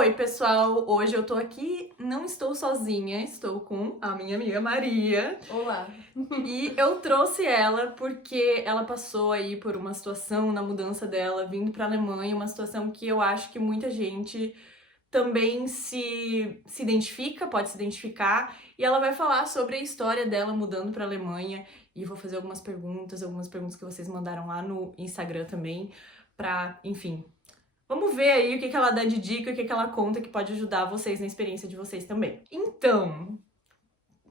Oi, pessoal! Hoje eu tô aqui, não estou sozinha, estou com a minha amiga Maria. Olá. E eu trouxe ela porque ela passou aí por uma situação na mudança dela, vindo pra Alemanha, uma situação que eu acho que muita gente também se identifica, pode se identificar, e ela vai falar sobre a história dela mudando pra Alemanha, e vou fazer algumas perguntas que vocês mandaram lá no Instagram também, enfim, vamos ver aí o que ela dá de dica, o que ela conta que pode ajudar vocês na experiência de vocês também. Então,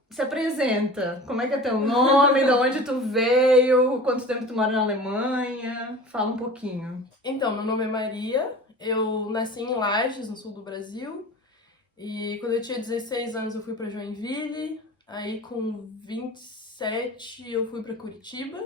se apresenta. Como é que é teu nome? De onde tu veio? Quanto tempo tu mora na Alemanha? Fala um pouquinho. Então, meu nome é Maria, eu nasci em Lages, no sul do Brasil, e quando eu tinha 16 anos eu fui para Joinville, aí com 27 eu fui para Curitiba,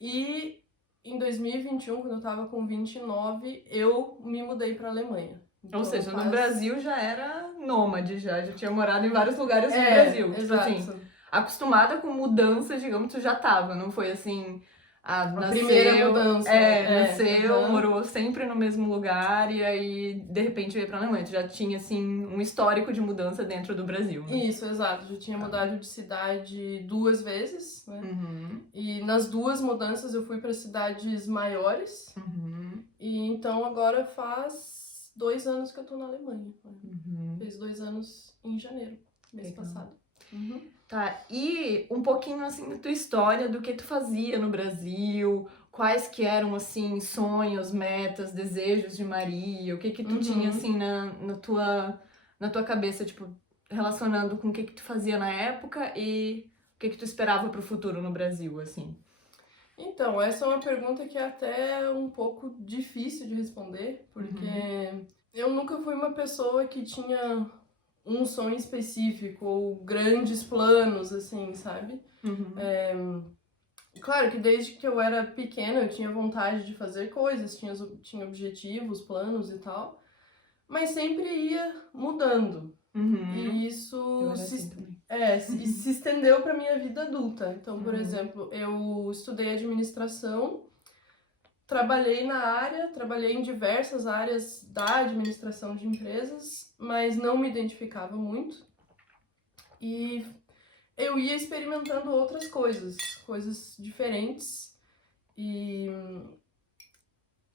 e em 2021, quando eu tava com 29, eu me mudei para Alemanha. Ou Então seja, no faz... Brasil já era nômade, já tinha morado em vários lugares no É, Brasil. Tipo exato. assim, acostumada com mudanças, digamos, tu já tava, não foi assim, A primeira nasceu, mudança, nasceu, aham. morou sempre no mesmo lugar e aí de repente veio pra Alemanha. Tu já tinha assim um histórico de mudança dentro do Brasil, né? Isso, exato. Já tinha mudado de cidade 2 vezes, né? Uhum, E nas duas mudanças eu fui para cidades maiores. uhum, E então agora faz 2 anos que eu tô na Alemanha. uhum. Fez 2 anos em janeiro, mês Legal. passado. Uhum. Tá, e um pouquinho assim da tua história, do que tu fazia no Brasil, quais que eram assim sonhos, metas, desejos de Maria, o que que tu tinha Uhum. assim na tua cabeça, tipo, relacionando com o que que tu fazia na época e o que que tu esperava pro futuro no Brasil, assim. Então, essa é uma pergunta que é até um pouco difícil de responder, porque eu nunca fui uma pessoa que tinha um sonho específico ou grandes planos, assim, sabe? Uhum. Claro que desde que eu era pequena eu tinha vontade de fazer coisas, tinha objetivos, planos e tal, mas sempre ia mudando. Uhum. E Eu isso era assim também. se estendeu para minha vida adulta. Então, por Uhum. exemplo, eu estudei administração, trabalhei na área, trabalhei em diversas áreas da administração de empresas, mas não me identificava muito. E eu ia experimentando outras coisas, coisas diferentes. E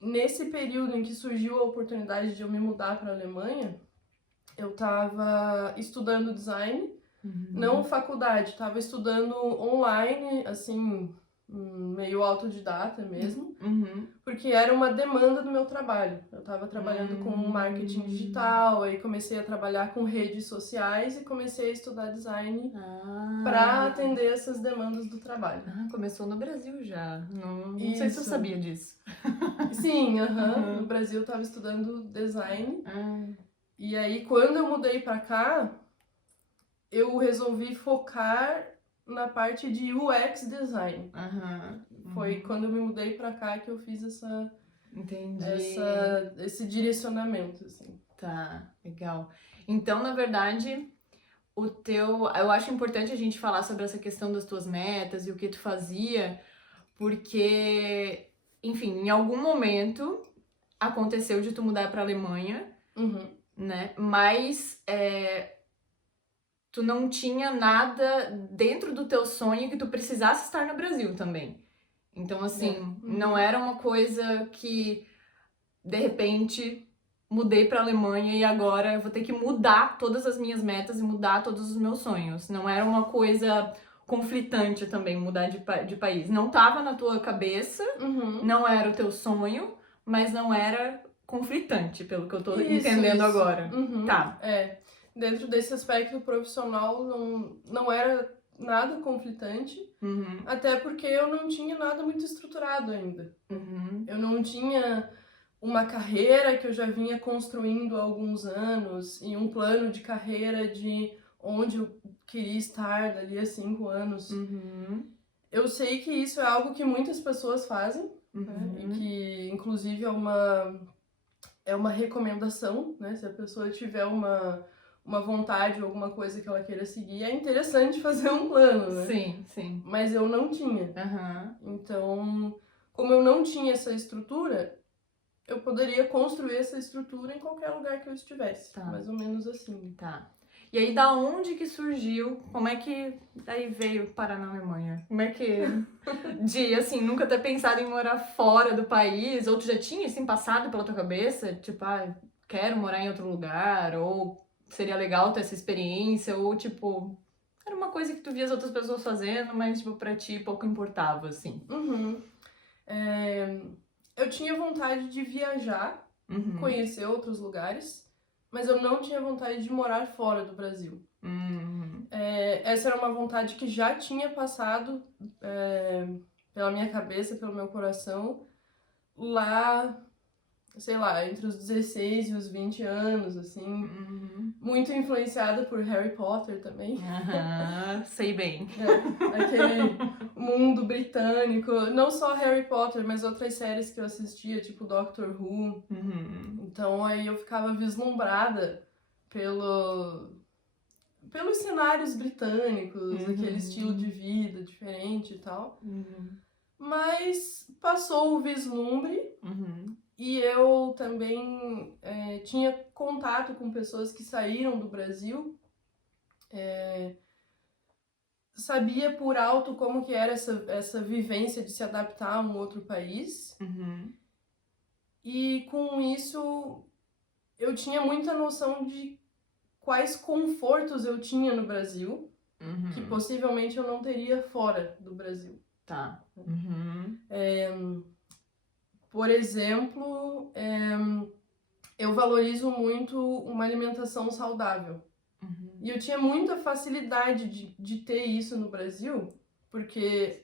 nesse período em que surgiu a oportunidade de eu me mudar para a Alemanha, eu estava estudando design, não Uhum. faculdade, estava estudando online, assim, meio autodidata mesmo, Uhum. porque era uma demanda do meu trabalho. Eu estava trabalhando com marketing Hum. digital, aí comecei a trabalhar com redes sociais e comecei a estudar design para Ah. atender essas demandas do trabalho. Ah, começou no Brasil já. Não sei se eu Isso. sabia disso. Sim, aham. No Uhum. Brasil eu estava estudando design. Ah, E aí, quando eu mudei para cá, eu resolvi focar na parte de UX design. aham. Foi Uhum. quando eu me mudei para cá que eu fiz Entendi. esse direcionamento, assim. Tá, legal. Então, na verdade, eu acho importante a gente falar sobre essa questão das tuas metas e o que tu fazia, porque, enfim, em algum momento aconteceu de tu mudar pra Alemanha, Uhum. né? Mas tu não tinha nada dentro do teu sonho que tu precisasse estar no Brasil também. Então, É. assim, não Uhum. era uma coisa que, de repente, mudei pra Alemanha e agora eu vou ter que mudar todas as minhas metas e mudar todos os meus sonhos. Não era uma coisa conflitante também mudar de país. Não tava na tua cabeça, Uhum. não era o teu sonho, mas não era conflitante, pelo que eu tô Isso, entendendo isso. agora. Uhum. Tá. É. Dentro desse aspecto profissional, não era nada conflitante, Uhum. até porque eu não tinha nada muito estruturado ainda. Uhum. Eu não tinha uma carreira que eu já vinha construindo há alguns anos e um plano de carreira de onde eu queria estar dali a 5 anos. Uhum. Eu sei que isso é algo que muitas pessoas fazem, né? E Uhum. que, inclusive, é uma recomendação, né? Se a pessoa tiver uma vontade ou alguma coisa que ela queira seguir, é interessante fazer um plano, né? Sim, sim. Mas eu não tinha. Aham. Então, como eu não tinha essa estrutura, eu poderia construir essa estrutura em qualquer lugar que eu estivesse. Tá. Mais ou menos assim. Tá. E aí, da onde que surgiu? Como é que daí veio parar na Alemanha? Como é que... De, assim, nunca ter pensado em morar fora do país? Ou tu já tinha, assim, passado pela tua cabeça? Tipo, quero morar em outro lugar? Ou seria legal ter essa experiência? Ou, tipo, era uma coisa que tu via as outras pessoas fazendo, mas, tipo, pra ti pouco importava, assim? Eu tinha vontade de viajar, Uhum. conhecer outros lugares, mas eu não tinha vontade de morar fora do Brasil. Essa era uma vontade que já tinha passado pela minha cabeça, pelo meu coração, lá, sei lá, entre os 16 e os 20 anos, assim. Muito influenciada por Harry Potter também. Sei bem. Aquele mundo britânico. Não só Harry Potter, mas outras séries que eu assistia, tipo Doctor Who. Então aí eu ficava vislumbrada pelos cenários britânicos, aquele estilo de vida diferente e tal. Mas passou o vislumbre e eu também tinha contato com pessoas que saíram do Brasil. Sabia por alto como que era essa vivência de se adaptar a um outro país. E com isso eu tinha muita noção de quais confortos eu tinha no Brasil, que possivelmente eu não teria fora do Brasil. Tá. Por exemplo, eu valorizo muito uma alimentação saudável. E eu tinha muita facilidade de ter isso no Brasil, porque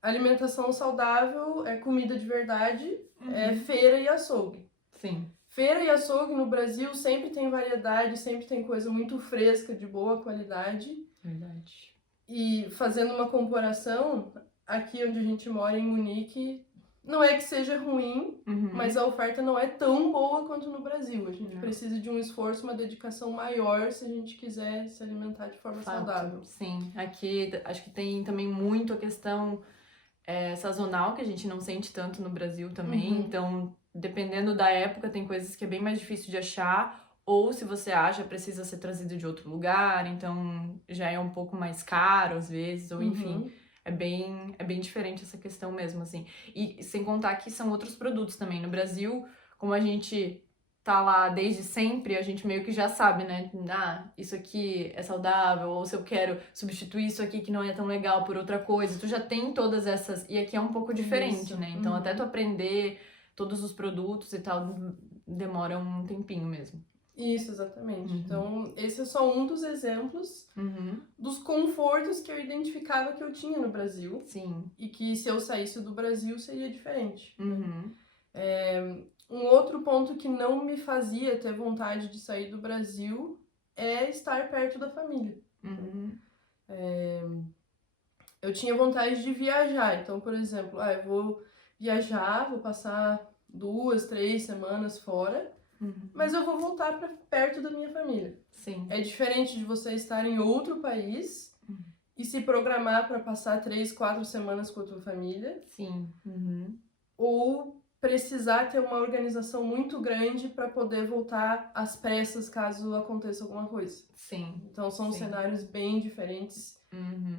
alimentação saudável é comida de verdade, é feira e açougue. Sim. Feira e açougue no Brasil sempre tem variedade, sempre tem coisa muito fresca, de boa qualidade. Verdade. E fazendo uma comparação, aqui onde a gente mora, em Munique, não é que seja ruim, mas a oferta não é tão boa quanto no Brasil. A gente precisa de um esforço, uma dedicação maior se a gente quiser se alimentar de forma saudável. Sim, aqui acho que tem também muito a questão sazonal, que a gente não sente tanto no Brasil também. Então, dependendo da época, tem coisas que é bem mais difícil de achar. Ou se você acha, precisa ser trazido de outro lugar, então já é um pouco mais caro às vezes, ou enfim... É bem diferente essa questão mesmo, assim. E sem contar que são outros produtos também. No Brasil, como a gente tá lá desde sempre, a gente meio que já sabe, né? Isso aqui é saudável, ou se eu quero substituir isso aqui que não é tão legal por outra coisa. Tu já tem todas essas... E aqui é um pouco diferente, né? Então, até tu aprender todos os produtos e tal, demora um tempinho mesmo. Isso, exatamente. Então, esse é só um dos exemplos dos confortos que eu identificava que eu tinha no Brasil. Sim. E que se eu saísse do Brasil seria diferente. Um outro ponto que não me fazia ter vontade de sair do Brasil é estar perto da família. Eu tinha vontade de viajar. Então, por exemplo, eu vou viajar, vou passar 2, 3 semanas fora. Mas eu vou voltar para perto da minha família. Sim. É diferente de você estar em outro país e se programar para passar 3, 4 semanas com a tua família. Sim. Ou precisar ter uma organização muito grande para poder voltar às pressas caso aconteça alguma coisa. Sim. Então são cenários bem diferentes.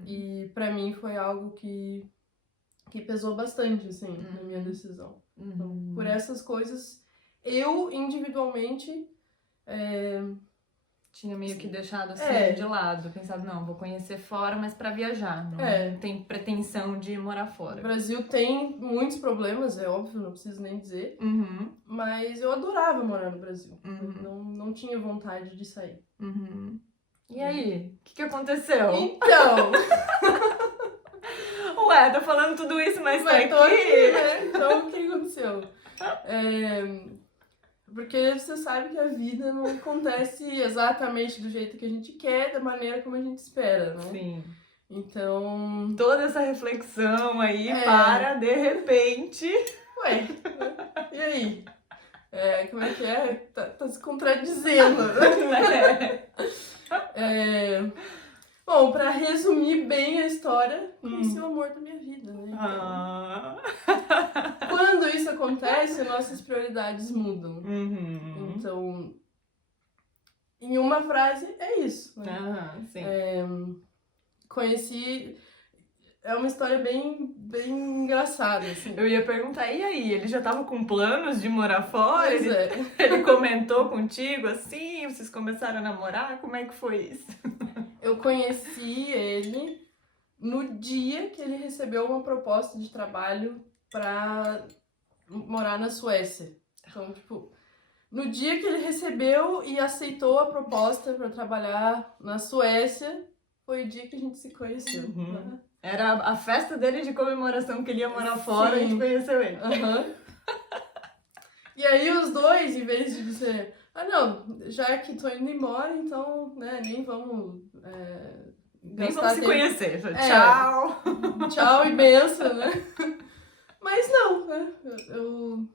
E para mim foi algo que pesou bastante, assim, na minha decisão. Então, por essas coisas... Eu, individualmente, tinha meio que deixado assim de lado. Pensado, não, vou conhecer fora, mas pra viajar. Não tem pretensão de morar fora. O Brasil tem muitos problemas, é óbvio, não preciso nem dizer. Mas eu adorava morar no Brasil. Não tinha vontade de sair. E aí? O que aconteceu? Então... Ué, tô falando tudo isso, mas tá aqui. Né? Então, o que aconteceu? Porque você sabe que a vida não acontece exatamente do jeito que a gente quer, da maneira como a gente espera, né? Sim. Então... Toda essa reflexão aí para, de repente... Ué, e aí? Como é que é? Tá se contradizendo. Bom, Bom, pra resumir bem a história, conheci o amor da minha vida, né? Quando isso acontece, nossas prioridades mudam. Uhum. Então, em uma frase, é isso, né? Sim. Conheci... É uma história bem engraçada, assim. Eu ia perguntar, e aí, ele já tava com planos de morar fora? Pois é. Ele comentou contigo assim? Vocês começaram a namorar? Como é que foi isso? Eu conheci ele no dia que ele recebeu uma proposta de trabalho pra morar na Suécia. Então, tipo, no dia que ele recebeu e aceitou a proposta pra trabalhar na Suécia, foi o dia que a gente se conheceu. Né? Era a festa dele de comemoração que ele ia morar fora e a gente conheceu ele. E aí os dois, em vez de dizer, não, já que tô indo embora, então, né, nem vamos nem vamos se conhecer. Tchau! Tchau e benção, né? Mas não, né? Eu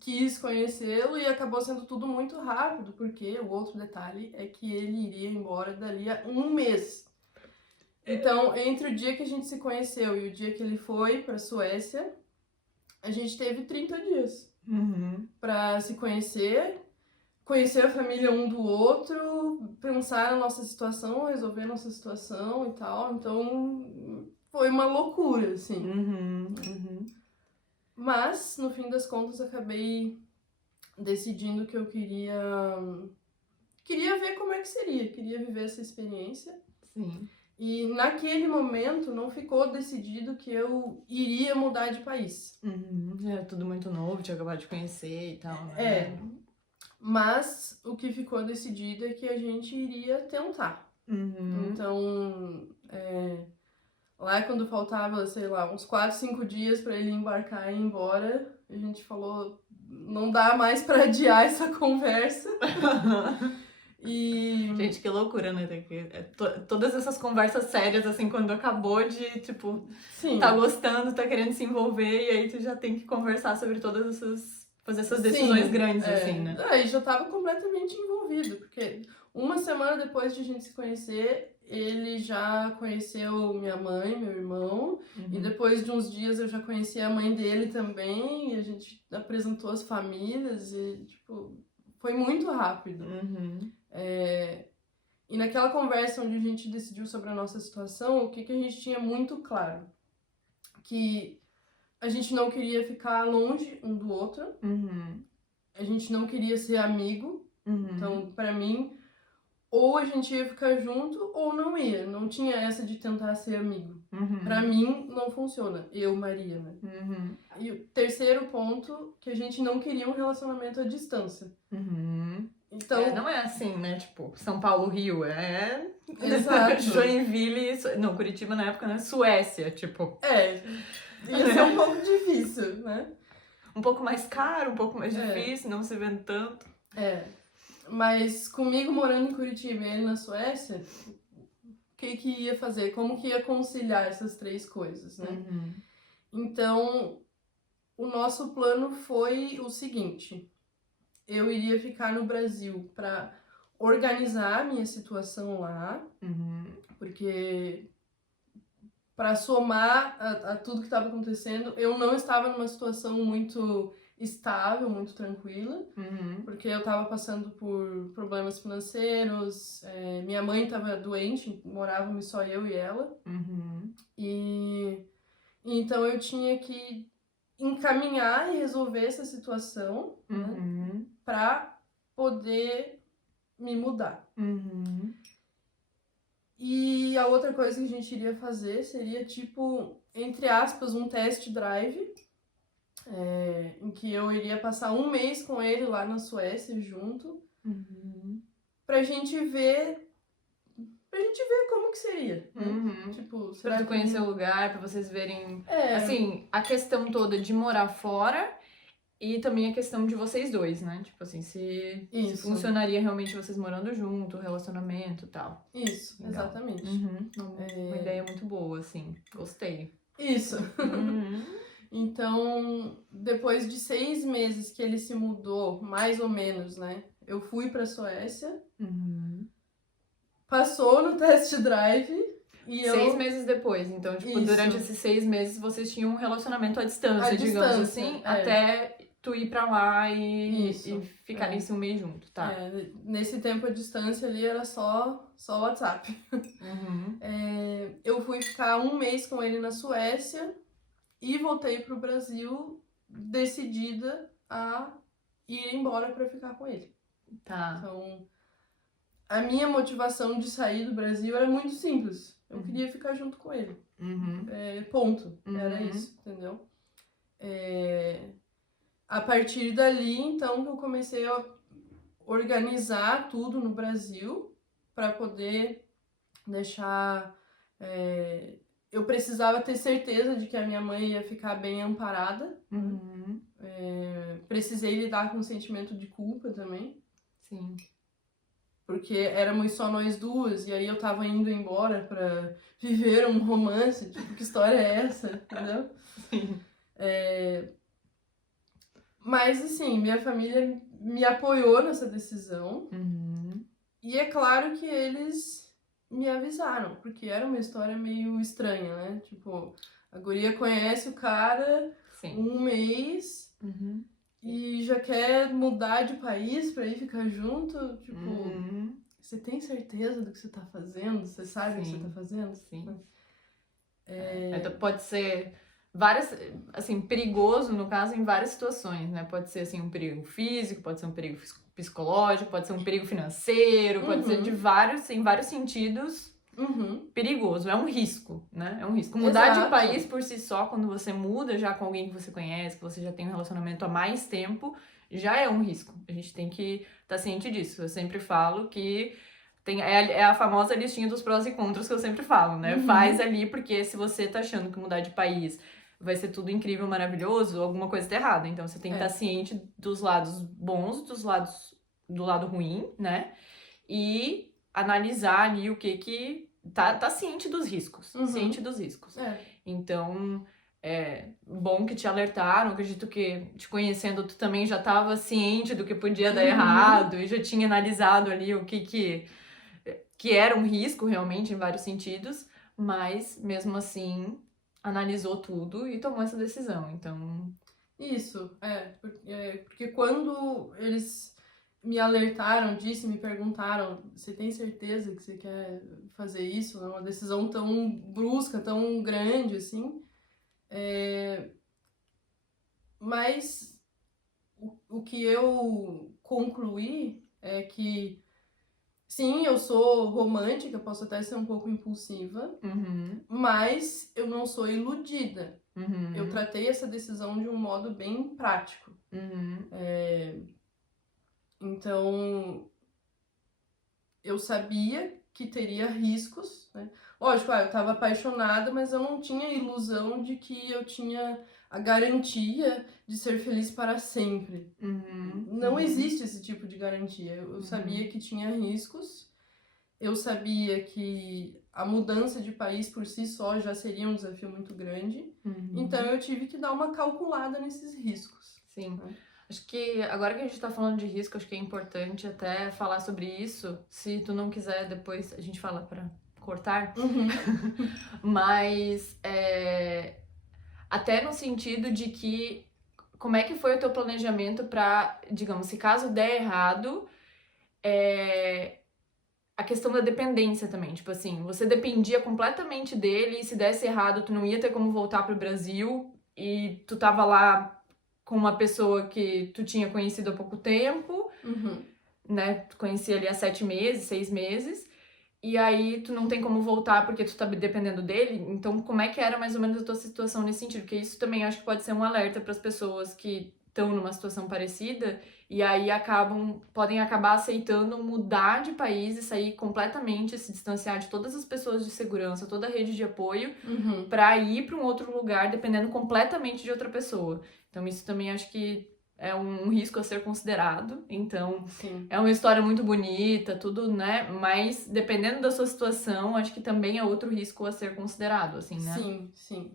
quis conhecê-lo e acabou sendo tudo muito rápido, porque o outro detalhe é que ele iria embora dali a 1 mês. Então, entre o dia que a gente se conheceu e o dia que ele foi pra Suécia, a gente teve 30 dias pra se conhecer a família um do outro, pensar na nossa situação, resolver a nossa situação e tal. Então, foi uma loucura, assim. Mas, no fim das contas, acabei decidindo que eu queria ver como é que seria, queria viver essa experiência. Sim. E naquele momento não ficou decidido que eu iria mudar de país. Era tudo muito novo, tinha acabado de conhecer e tal, né? Mas o que ficou decidido é que a gente iria tentar. Então, lá quando faltava, sei lá, uns 4, 5 dias pra ele embarcar e ir embora, a gente falou, não dá mais pra adiar essa conversa. E... Gente, que loucura, né? Todas essas conversas sérias, assim, quando acabou de, tipo, tá gostando, tá querendo se envolver, e aí tu já tem que conversar sobre todas essas... fazer essas decisões grandes, assim, né? E já tava completamente envolvido, porque uma semana depois de a gente se conhecer, ele já conheceu minha mãe, meu irmão, e depois de uns dias eu já conheci a mãe dele também, e a gente apresentou as famílias, e, tipo, foi muito rápido. E naquela conversa onde a gente decidiu sobre a nossa situação, o que a gente tinha muito claro? Que a gente não queria ficar longe um do outro, a gente não queria ser amigo, então, pra mim, ou a gente ia ficar junto ou não ia, não tinha essa de tentar ser amigo. Pra mim, não funciona, eu, Maria, né? E o terceiro ponto, que a gente não queria um relacionamento à distância. Então, não é assim, né? Tipo, São Paulo, Rio, Exato. Joinville, não, Curitiba na época, né? Suécia, tipo. Ia ser um pouco difícil, né? Um pouco mais caro, um pouco mais difícil, não se vendo tanto. Mas comigo morando em Curitiba e ele na Suécia, o que ia fazer? Como que ia conciliar essas 3 coisas, né? Então, o nosso plano foi o seguinte: eu iria ficar no Brasil pra organizar a minha situação lá, porque pra somar a tudo que estava acontecendo, eu não estava numa situação muito estável, muito tranquila, porque eu tava passando por problemas financeiros, minha mãe tava doente, morávamos só eu e ela, e então eu tinha que encaminhar e resolver essa situação, né, pra poder me mudar. E a outra coisa que a gente iria fazer seria, tipo, entre aspas, um test drive, em que eu iria passar 1 mês com ele lá na Suécia junto, pra gente ver como que seria. Tipo, será pra tu que... conhecer o lugar, pra vocês verem, assim, a questão toda de morar fora e também a questão de vocês dois, né? Tipo assim, se funcionaria realmente vocês morando junto, relacionamento e tal. Isso, legal. Exatamente. Uma ideia muito boa, assim. Gostei. Isso. Então, depois de 6 meses que ele se mudou, mais ou menos, né? Eu fui pra Suécia. Passou no test drive. E 6 meses depois. Então, tipo, durante Isso. esses 6 meses vocês tinham um relacionamento à distância, À digamos distância, assim, é. até tu ir pra lá e Isso, ficar nesse um mês junto, tá? Nesse tempo à distância ali era só WhatsApp. Uhum. Eu fui ficar um mês com ele na Suécia e voltei pro Brasil decidida a ir embora pra ficar com ele. Tá. Então, a minha motivação de sair do Brasil era muito simples. Eu Uhum. queria ficar junto com ele. Uhum. Ponto. Uhum. Era isso, entendeu? A partir dali, então, que eu comecei a organizar tudo no Brasil para poder deixar. Eu precisava ter certeza de que a minha mãe ia ficar bem amparada. Uhum. Precisei lidar com o sentimento de culpa também. Sim. Porque éramos só nós duas, e aí eu tava indo embora pra viver um romance. Tipo, que história é essa? Entendeu? Sim. Mas, assim, minha família me apoiou nessa decisão. Uhum. E é claro que eles me avisaram, porque era uma história meio estranha, né? Tipo, a guria conhece o cara Sim. um mês Uhum. e já quer mudar de país pra ir ficar junto. Tipo, Uhum. você tem certeza do que você tá fazendo? Você sabe o que você tá fazendo? Sim. Então pode ser várias, assim, perigoso no caso em várias situações, né? Pode ser assim um perigo físico, pode ser um perigo psicológico, pode ser um perigo financeiro, pode ser de vários, em vários sentidos. Perigoso, é um risco, né? É um risco. Mudar de país por si só, quando você muda já com alguém que você conhece, que você já tem um relacionamento há mais tempo, já é um risco. A gente tem que estar ciente disso. Eu sempre falo que é a famosa listinha dos prós e contras que eu sempre falo, né? Faz ali, porque se você tá achando que mudar de país vai ser tudo incrível, maravilhoso, alguma coisa tá errada. Então você tem que estar ciente dos lados bons, do lado ruim, né? E analisar ali o que tá ciente dos riscos. Ciente dos riscos. Então, bom que te alertaram. Acredito que, te conhecendo, tu também já tava ciente do que podia dar errado e já tinha analisado ali o que era um risco realmente em vários sentidos, mas mesmo assim analisou tudo e tomou essa decisão. Então, Isso, porque quando eles me alertaram disso, me perguntaram, você tem certeza que você quer fazer isso? É uma decisão tão brusca, tão grande, assim. Mas o que eu concluí é que, sim, eu sou romântica, posso até ser um pouco impulsiva, mas eu não sou iludida. Eu tratei essa decisão de um modo bem prático. Então, eu sabia que teria riscos, né? Lógico, eu estava apaixonada, mas eu não tinha a ilusão de que eu tinha a garantia de ser feliz para sempre. Não existe esse tipo de garantia. Eu sabia que tinha riscos, eu sabia que a mudança de país por si só já seria um desafio muito grande, então eu tive que dar uma calculada nesses riscos. Sim. Acho que agora que a gente tá falando de risco, acho que é importante até falar sobre isso. Se tu não quiser, depois a gente fala pra cortar. Mas até no sentido de que como é que foi o teu planejamento pra, digamos, se caso der errado, a questão da dependência também. Tipo assim, você dependia completamente dele e se desse errado, tu não ia ter como voltar pro Brasil e tu tava lá com uma pessoa que tu tinha conhecido há pouco tempo, né? Tu conhecia ali há 7 meses, 6 meses, e aí tu não tem como voltar porque tu tá dependendo dele. Então, como é que era mais ou menos a tua situação nesse sentido? Porque isso também acho que pode ser um alerta para as pessoas que estão numa situação parecida e aí podem acabar aceitando mudar de país e sair completamente, se distanciar de todas as pessoas de segurança, toda a rede de apoio, para ir para um outro lugar dependendo completamente de outra pessoa. Então isso também acho que é um risco a ser considerado. Então, é uma história muito bonita, tudo, né? Mas dependendo da sua situação, acho que também é outro risco a ser considerado, assim, né? Sim.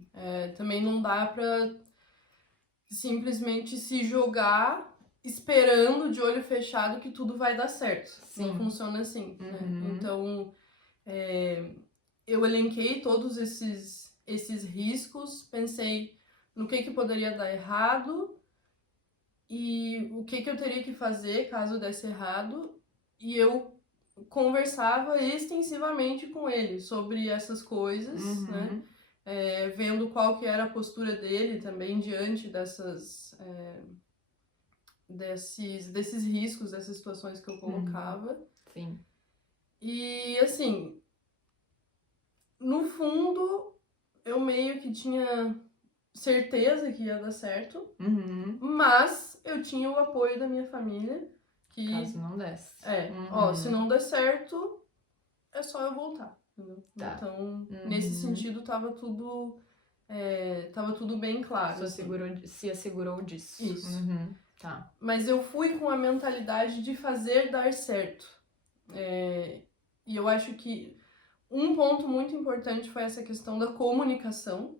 Também não dá pra simplesmente se jogar esperando de olho fechado que tudo vai dar certo. Não funciona assim, né? Então, eu elenquei todos esses riscos, pensei no que poderia dar errado e o que eu teria que fazer caso desse errado, e eu conversava extensivamente com ele sobre essas coisas, né? Vendo qual que era a postura dele também diante desses riscos, dessas situações que eu colocava. Sim. E assim, no fundo, eu meio que tinha certeza que ia dar certo, mas eu tinha o apoio da minha família, que... Caso não desse. Se não der certo, é só eu voltar, entendeu? Tá. Então, nesse sentido, tava tudo bem claro. Se assegurou disso. Isso. Tá. Mas eu fui com a mentalidade de fazer dar certo. E eu acho que um ponto muito importante foi essa questão da comunicação.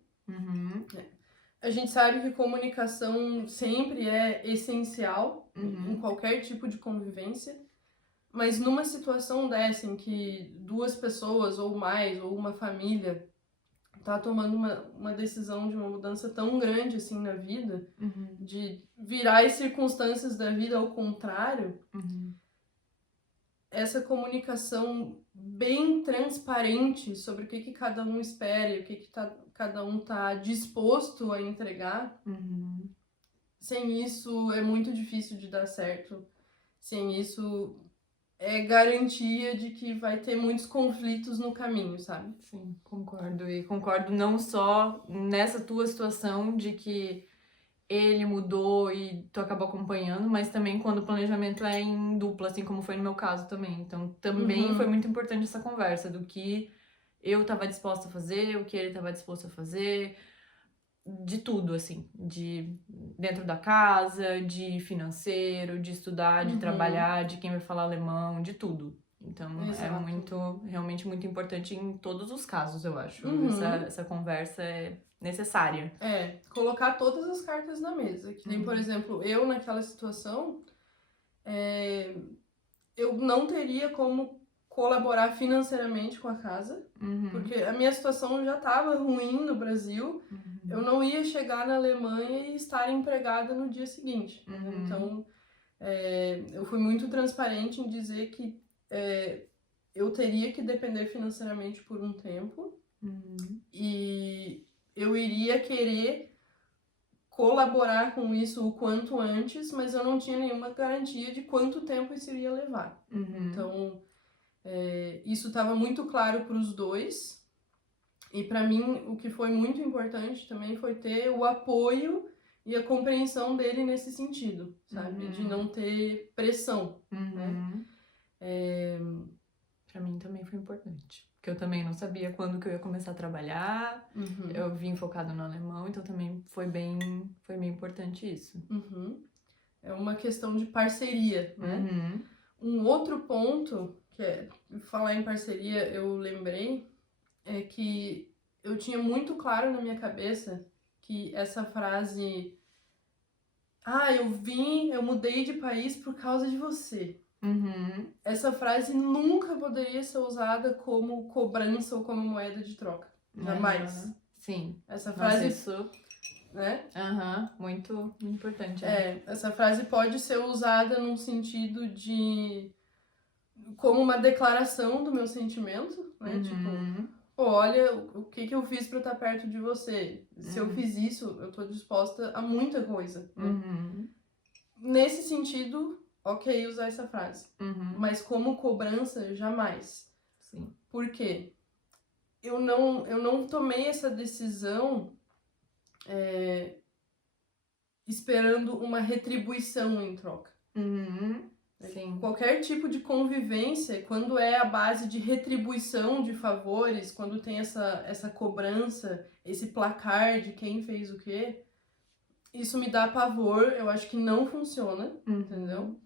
A gente sabe que comunicação sempre é essencial em qualquer tipo de convivência, mas numa situação dessa em que duas pessoas ou mais, ou uma família, tá tomando uma decisão de uma mudança tão grande assim na vida, de virar as circunstâncias da vida ao contrário, essa comunicação bem transparente sobre o que cada um espera e o que cada um tá disposto a entregar, sem isso é muito difícil de dar certo. Sem isso é garantia de que vai ter muitos conflitos no caminho, sabe? Sim, concordo. E concordo não só nessa tua situação de que ele mudou e tu acabou acompanhando, mas também quando o planejamento é em dupla, assim como foi no meu caso também. Então, também foi muito importante essa conversa do que eu tava disposta a fazer, o que ele tava disposto a fazer, de tudo, assim, de dentro da casa, de financeiro, de estudar, de trabalhar, de quem vai falar alemão, de tudo. Então, é realmente muito importante em todos os casos, eu acho. Essa conversa é necessária. Colocar todas as cartas na mesa. Que nem, por exemplo, eu naquela situação, eu não teria como colaborar financeiramente com a casa, porque a minha situação já estava ruim no Brasil, eu não ia chegar na Alemanha e estar empregada no dia seguinte. Então, eu fui muito transparente em dizer que eu teria que depender financeiramente por um tempo, e eu iria querer colaborar com isso o quanto antes, mas eu não tinha nenhuma garantia de quanto tempo isso iria levar. Então, isso estava muito claro para os dois. E para mim, o que foi muito importante também foi ter o apoio e a compreensão dele nesse sentido, sabe? De não ter pressão, né? Pra mim também foi importante. Porque eu também não sabia quando que eu ia começar a trabalhar. Eu vim focado no alemão, então também foi bem importante isso. É uma questão de parceria, né? Um outro ponto, que é falar em parceria, eu lembrei, é que eu tinha muito claro na minha cabeça que essa frase, eu mudei de país por causa de você. Essa frase nunca poderia ser usada como cobrança ou como moeda de troca. Jamais. Sim. Essa frase... Nossa, isso... Né? Muito importante. Essa frase pode ser usada num sentido de... como uma declaração do meu sentimento, né? Tipo, olha, o que eu fiz pra estar perto de você. Se eu fiz isso, eu tô disposta a muita coisa. Né? Nesse sentido, ok usar essa frase. Mas como cobrança, jamais. Sim. Por quê? Eu não tomei essa decisão esperando uma retribuição em troca. Sim. Qualquer tipo de convivência, quando é a base de retribuição de favores, quando tem essa cobrança, esse placar de quem fez o quê, isso me dá pavor, eu acho que não funciona, entendeu?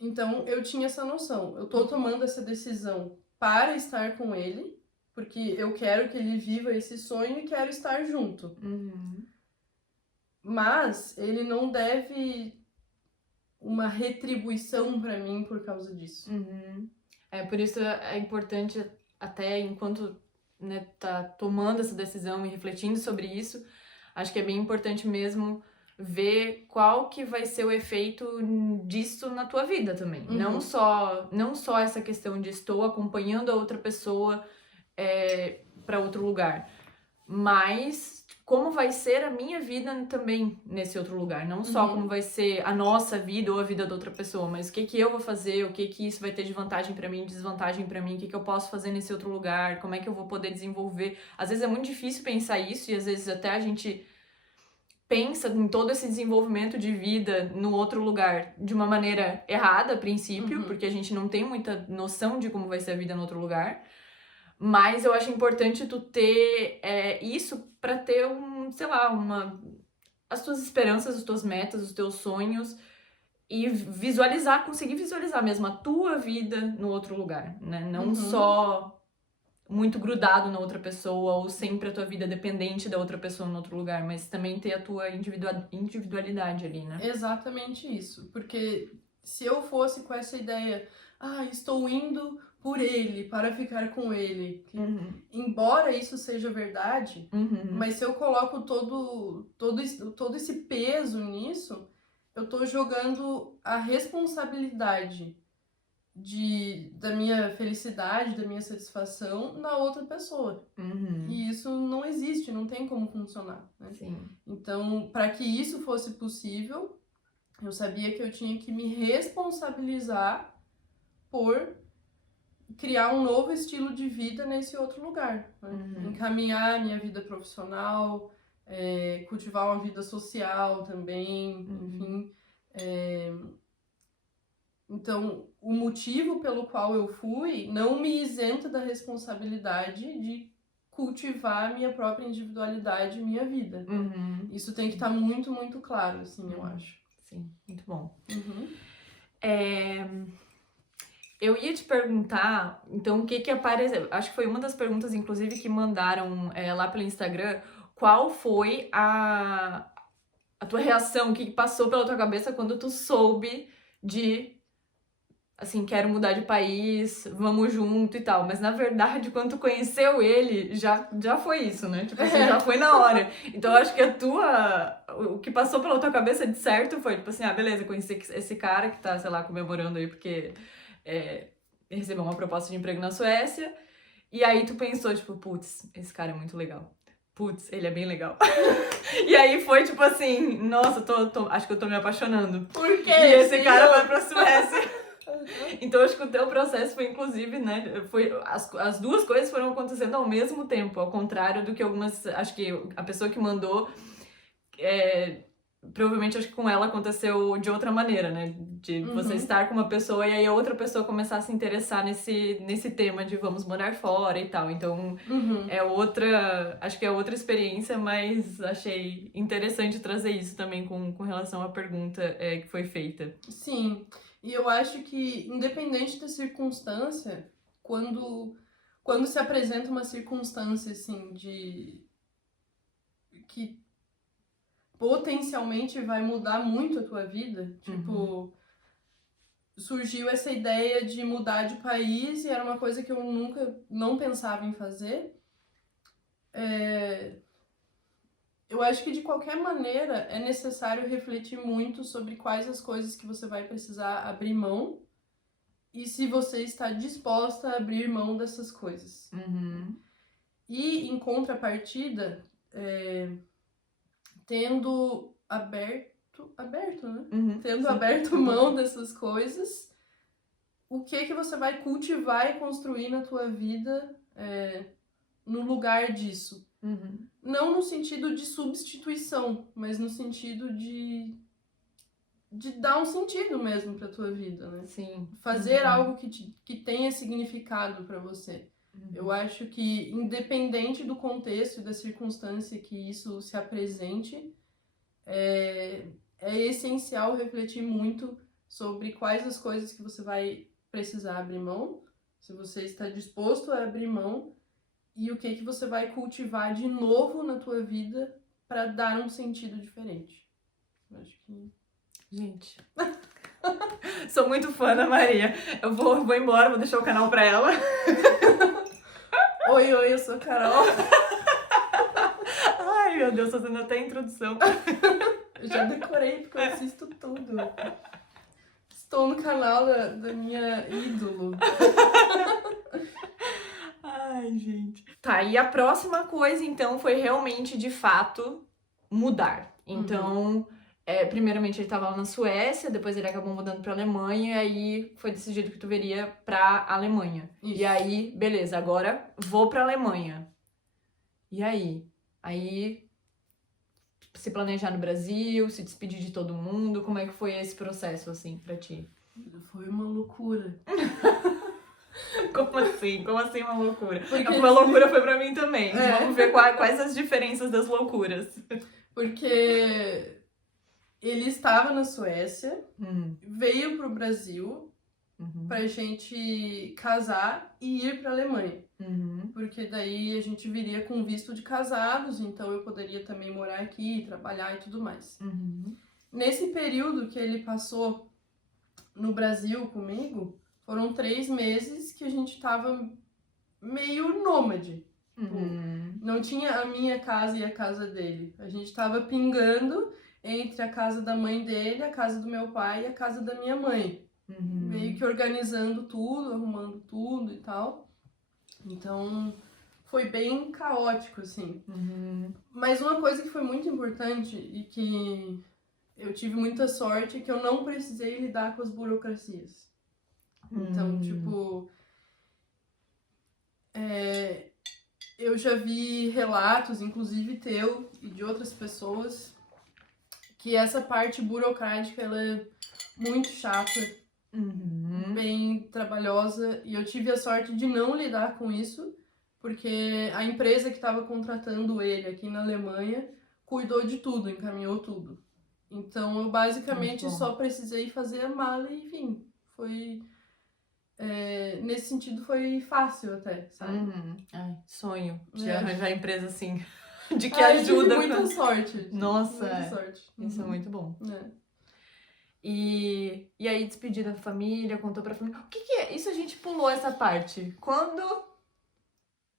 Então, eu tinha essa noção. Eu tô tomando essa decisão para estar com ele, porque eu quero que ele viva esse sonho e quero estar junto. Mas ele não deve uma retribuição pra mim por causa disso. Por isso é importante, até enquanto, né, tá tomando essa decisão e refletindo sobre isso, acho que é bem importante mesmo ver qual que vai ser o efeito disso na tua vida também. Uhum. Não só essa questão de estou acompanhando a outra pessoa para outro lugar, mas como vai ser a minha vida também nesse outro lugar. Não só como vai ser a nossa vida ou a vida da outra pessoa, mas o que que eu vou fazer, o que que isso vai ter de vantagem pra mim, desvantagem pra mim, o que que eu posso fazer nesse outro lugar, como é que eu vou poder desenvolver. Às vezes é muito difícil pensar isso e às vezes até a gente pensa em todo esse desenvolvimento de vida no outro lugar de uma maneira errada a princípio, porque a gente não tem muita noção de como vai ser a vida no outro lugar. Mas eu acho importante tu ter isso pra ter sei lá, as tuas esperanças, as tuas metas, os teus sonhos e conseguir visualizar mesmo a tua vida no outro lugar, né? Não só muito grudado na outra pessoa ou sempre a tua vida dependente da outra pessoa no outro lugar, mas também ter a tua individualidade ali, né? Exatamente isso, porque se eu fosse com essa ideia, estou indo por ele, para ficar com ele, embora isso seja verdade, mas se eu coloco todo esse peso nisso, eu tô jogando a responsabilidade da minha felicidade, da minha satisfação na outra pessoa. E isso não existe, não tem como funcionar, né? Sim. Então, para que isso fosse possível, eu sabia que eu tinha que me responsabilizar por criar um novo estilo de vida nesse outro lugar, né? Encaminhar a minha vida profissional, cultivar uma vida social também, enfim. Então, o motivo pelo qual eu fui não me isenta da responsabilidade de cultivar a minha própria individualidade e minha vida. Isso tem que estar muito, muito claro, assim, eu acho. Sim, muito bom. Eu ia te perguntar, então, o que que apareceu? Acho que foi uma das perguntas, inclusive, que mandaram lá pelo Instagram. Qual foi a tua reação? O que que passou pela tua cabeça quando tu soube de, assim, quero mudar de país, vamos junto e tal. Mas, na verdade, quando tu conheceu ele, já foi isso, né? Tipo assim, já foi na hora. Então, eu acho que o que passou pela tua cabeça, de certo, foi, tipo assim, beleza, conheci esse cara que tá, sei lá, comemorando aí porque recebeu uma proposta de emprego na Suécia. E aí tu pensou, tipo, putz, esse cara é muito legal. Putz, ele é bem legal. E aí foi tipo assim, nossa, acho que eu tô me apaixonando. Por quê? E esse cara vai pra Suécia. Então acho que o teu processo foi, inclusive, né, as duas coisas foram acontecendo ao mesmo tempo, ao contrário do que algumas, acho que a pessoa que mandou, provavelmente acho que com ela aconteceu de outra maneira, né, de você estar com uma pessoa e aí a outra pessoa começar a se interessar nesse tema de vamos morar fora e tal, então acho que é outra experiência, mas achei interessante trazer isso também com relação à pergunta que foi feita. Sim. E eu acho que, independente da circunstância, quando se apresenta uma circunstância, assim, que potencialmente vai mudar muito a tua vida, tipo, surgiu essa ideia de mudar de país e era uma coisa que eu nunca, não pensava em fazer. Eu acho que de qualquer maneira é necessário refletir muito sobre quais as coisas que você vai precisar abrir mão e se você está disposta a abrir mão dessas coisas. E em contrapartida, tendo aberto, né? Tendo aberto mão dessas coisas, o que você vai cultivar e construir na tua vida no lugar disso? Não no sentido de substituição, mas no sentido de dar um sentido mesmo pra tua vida, né? Sim. Fazer algo que tenha significado pra você. Eu acho que, independente do contexto e da circunstância que isso se apresente, é essencial refletir muito sobre quais as coisas que você vai precisar abrir mão, se você está disposto a abrir mão, e o que você vai cultivar de novo na tua vida para dar um sentido diferente. Eu acho que... Gente, Sou muito fã da Maria. Eu vou embora, vou deixar o canal pra ela. Oi, eu sou a Carol. Ai, meu Deus, tô fazendo até a introdução. Eu já decorei porque eu assisto tudo. Estou no canal da minha ídolo. Ai, gente. Tá, e a próxima coisa, então, foi realmente, de fato, mudar. Então, primeiramente ele tava lá na Suécia, depois ele acabou mudando pra Alemanha, e aí foi decidido que tu viria pra Alemanha. Isso. E aí, beleza, agora vou pra Alemanha. E aí? Aí, se planejar no Brasil, se despedir de todo mundo, como é que foi esse processo, assim, pra ti? Foi uma loucura. Como assim? Como assim uma loucura? Porque Uma loucura foi pra mim também. É. Vamos ver quais as diferenças das loucuras. Porque ele estava na Suécia, veio pro Brasil pra gente casar e ir pra Alemanha. Porque daí a gente viria com visto de casados, então eu poderia também morar aqui, trabalhar e tudo mais. Nesse período que ele passou no Brasil comigo, foram 3 meses que a gente tava meio nômade. Não tinha a minha casa e a casa dele. A gente tava pingando entre a casa da mãe dele, a casa do meu pai e a casa da minha mãe. Meio que organizando tudo, arrumando tudo e tal. Então, foi bem caótico, assim. Mas uma coisa que foi muito importante e que eu tive muita sorte é que eu não precisei lidar com as burocracias. Então, tipo... eu já vi relatos, inclusive teu e de outras pessoas, que essa parte burocrática, ela é muito chata, bem trabalhosa, e eu tive a sorte de não lidar com isso, porque a empresa que estava contratando ele aqui na Alemanha cuidou de tudo, encaminhou tudo. Então eu basicamente só precisei fazer a mala e vim. Foi... nesse sentido foi fácil até, sabe? Ai, sonho de arranjar empresa assim, de que eu ajuda. tive muita sorte. Nossa, muita sorte. Isso é muito bom. É. E aí, despedir da família, contou pra família. O que é? Isso a gente pulou essa parte. Quando,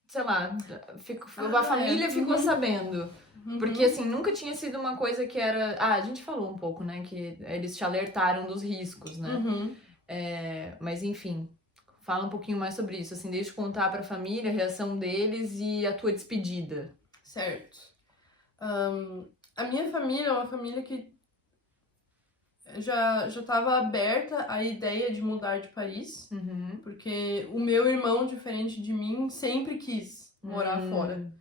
sei lá, a família ficou sabendo. Porque, assim, nunca tinha sido uma coisa que era... a gente falou um pouco, né? Que eles te alertaram dos riscos, né? Mas, enfim, fala um pouquinho mais sobre isso. Assim, deixa eu contar pra família a reação deles e a tua despedida. Certo. A minha família é uma família que já estava aberta à ideia de mudar de país, porque o meu irmão, diferente de mim, sempre quis morar fora.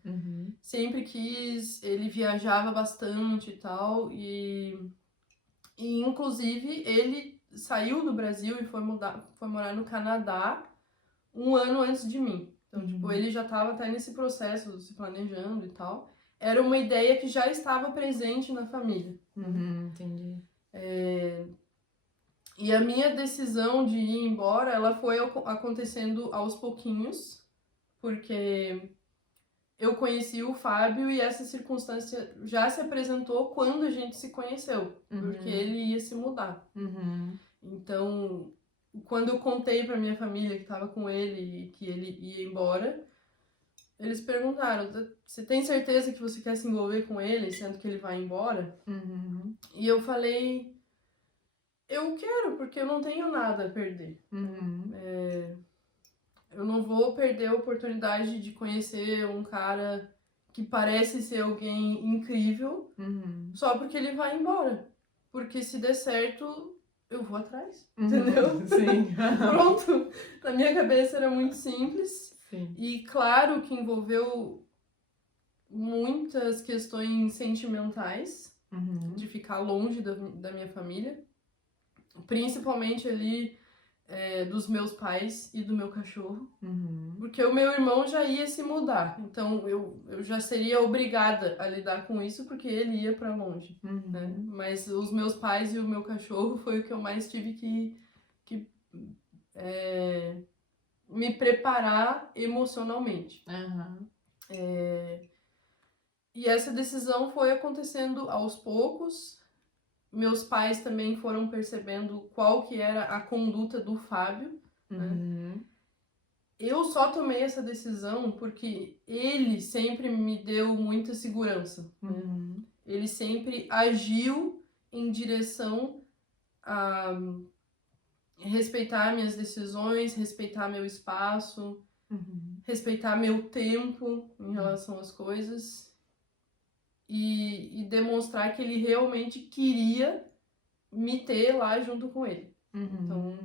Sempre quis, ele viajava bastante e tal, e inclusive ele saiu do Brasil e foi morar no Canadá 1 ano antes de mim. Então, tipo, ele já estava até nesse processo, se planejando e tal. Era uma ideia que já estava presente na família. Entendi. E a minha decisão de ir embora, ela foi acontecendo aos pouquinhos, porque eu conheci o Fábio e essa circunstância já se apresentou quando a gente se conheceu, porque ele ia se mudar. Então, quando eu contei pra minha família que tava com ele e que ele ia embora, eles perguntaram, você tem certeza que você quer se envolver com ele, sendo que ele vai embora? E eu falei, eu quero, porque eu não tenho nada a perder. Eu não vou perder a oportunidade de conhecer um cara que parece ser alguém incrível só porque ele vai embora. Porque se der certo, eu vou atrás, entendeu? Sim. Pronto. Na minha cabeça era muito simples. Sim. E claro que envolveu muitas questões sentimentais de ficar longe da minha família. Principalmente ali dos meus pais e do meu cachorro. Porque o meu irmão já ia se mudar. Então eu já seria obrigada a lidar com isso porque ele ia pra longe. Né? Mas os meus pais e o meu cachorro foi o que eu mais tive que me preparar emocionalmente. E essa decisão foi acontecendo aos poucos. meus pais também foram percebendo qual que era a conduta do Fábio. Uhum. Eu só tomei essa decisão porque ele sempre me deu muita segurança. Uhum. Ele sempre agiu em direção a respeitar minhas decisões, respeitar meu espaço, respeitar meu tempo em relação às coisas e demonstrar que ele realmente queria me ter lá junto com ele. Então,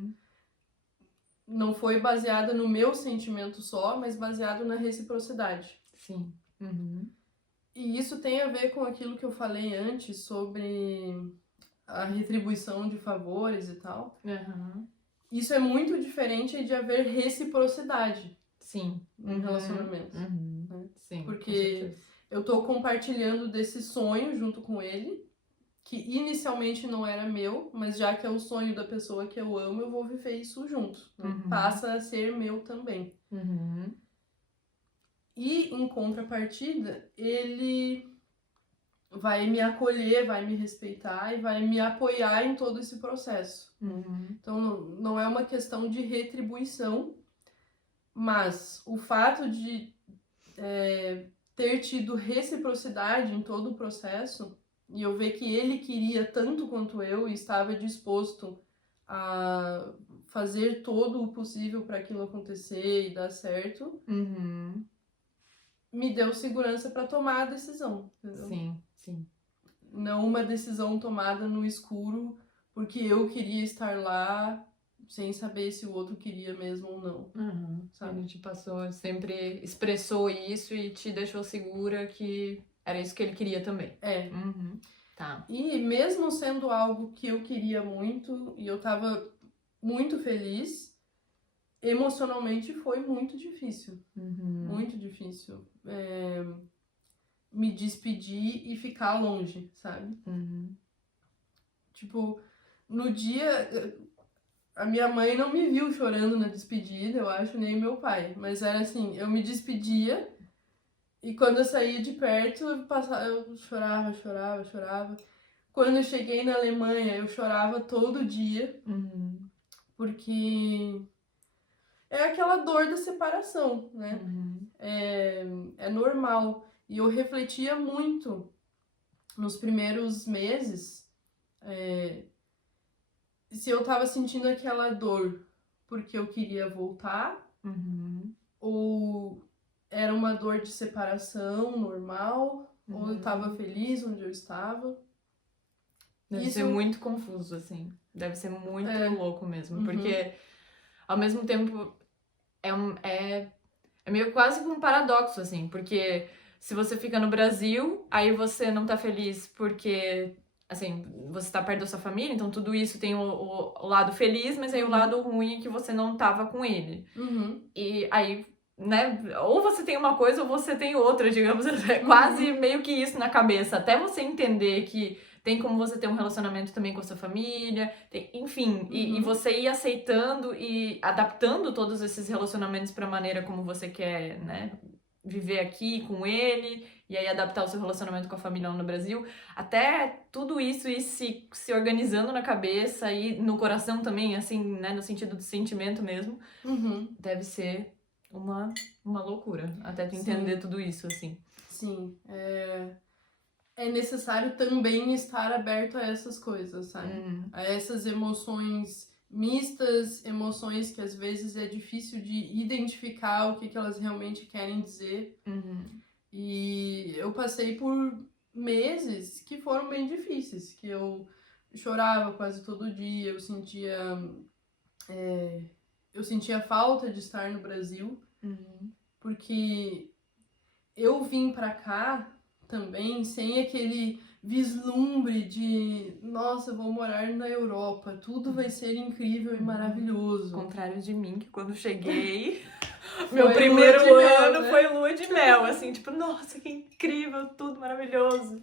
não foi baseada no meu sentimento só, mas baseado na reciprocidade. Sim. E isso tem a ver com aquilo que eu falei antes sobre a retribuição de favores e tal. Isso é muito diferente de haver reciprocidade. Sim. Num relacionamento. Né? Sim. Porque eu tô compartilhando desse sonho junto com ele, que inicialmente não era meu, mas já que é o sonho da pessoa que eu amo, eu vou viver isso junto. Né? Passa a ser meu também. E, em contrapartida, ele vai me acolher, vai me respeitar e vai me apoiar em todo esse processo. Então, não é uma questão de retribuição, mas o fato de ter tido reciprocidade em todo o processo, e eu ver que ele queria tanto quanto eu e estava disposto a fazer todo o possível para aquilo acontecer e dar certo, me deu segurança para tomar a decisão. Entendeu? Sim. Não uma decisão tomada no escuro porque eu queria estar lá sem saber se o outro queria mesmo ou não. Sabe? Ele te passou, sempre expressou isso e te deixou segura que era isso que ele queria também. Tá. E mesmo sendo algo que eu queria muito e eu tava muito feliz, emocionalmente foi muito difícil. Muito difícil. Me despedir e ficar longe, sabe? Tipo, no dia... A minha mãe não me viu chorando na despedida, eu acho, nem meu pai. Mas era assim, eu me despedia e quando eu saía de perto, eu chorava. Quando eu cheguei na Alemanha, eu chorava todo dia, porque é aquela dor da separação, né? É normal. E eu refletia muito nos primeiros meses se eu tava sentindo aquela dor porque eu queria voltar, ou era uma dor de separação normal, ou eu tava feliz onde eu estava. Deve ser muito confuso, assim. Deve ser muito louco mesmo. Porque, ao mesmo tempo, é meio quase um paradoxo, assim. Porque se você fica no Brasil, aí você não tá feliz porque... Assim, você tá perto da sua família, então tudo isso tem o lado feliz, mas aí o lado ruim é que você não tava com ele. E aí, né, ou você tem uma coisa ou você tem outra, digamos, é quase meio que isso na cabeça. Até você entender que tem como você ter um relacionamento também com a sua família, enfim, e você ir aceitando e adaptando todos esses relacionamentos pra maneira como você quer, né, viver aqui com ele, e aí adaptar o seu relacionamento com a família lá no Brasil, até tudo isso ir se organizando na cabeça e no coração também, assim, né, no sentido do sentimento mesmo, deve ser uma loucura, até tu entender tudo isso, assim. Sim, é necessário também estar aberto a essas coisas, sabe? A essas emoções mistas, emoções que às vezes é difícil de identificar o que elas realmente querem dizer. E eu passei por meses que foram bem difíceis, que eu chorava quase todo dia, eu sentia falta de estar no Brasil, porque eu vim pra cá também sem aquele vislumbre de nossa, eu vou morar na Europa, tudo vai ser incrível e maravilhoso. Ao contrário de mim, que quando cheguei, meu primeiro ano foi lua de mel, assim, tipo, nossa, que incrível, tudo maravilhoso.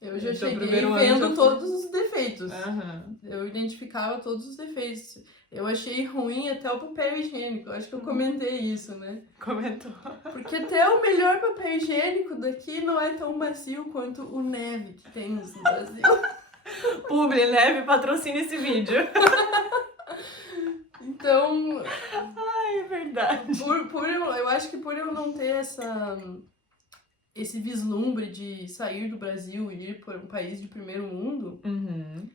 Eu já No teu cheguei primeiro ano já vendo foi. todos os defeitos. Aham. Eu identificava todos os defeitos. Eu achei ruim até o papel higiênico. Eu acho que eu comentei isso, né? Comentou. Porque até o melhor papel higiênico daqui não é tão macio quanto o Neve que temos no Brasil. Publi, Neve, patrocina esse vídeo. Então, Ai, é verdade. eu acho que por eu não ter esse vislumbre de sair do Brasil e ir para um país de primeiro mundo, Uhum.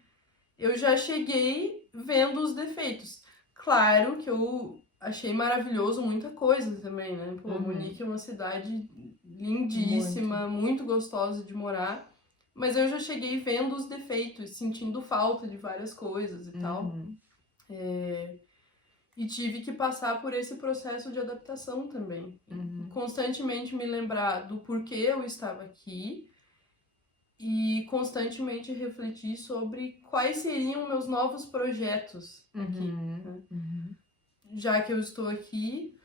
eu já cheguei vendo os defeitos. Claro que eu achei maravilhoso muita coisa também, né? Pô, Munique é uma cidade lindíssima, muito gostosa de morar. Mas eu já cheguei vendo os defeitos, sentindo falta de várias coisas e tal. Uhum. E tive que passar por esse processo de adaptação também. Uhum. Constantemente me lembrar do porquê eu estava aqui e constantemente refletir sobre quais seriam meus novos projetos aqui. Né? Uhum. Já que eu estou aqui,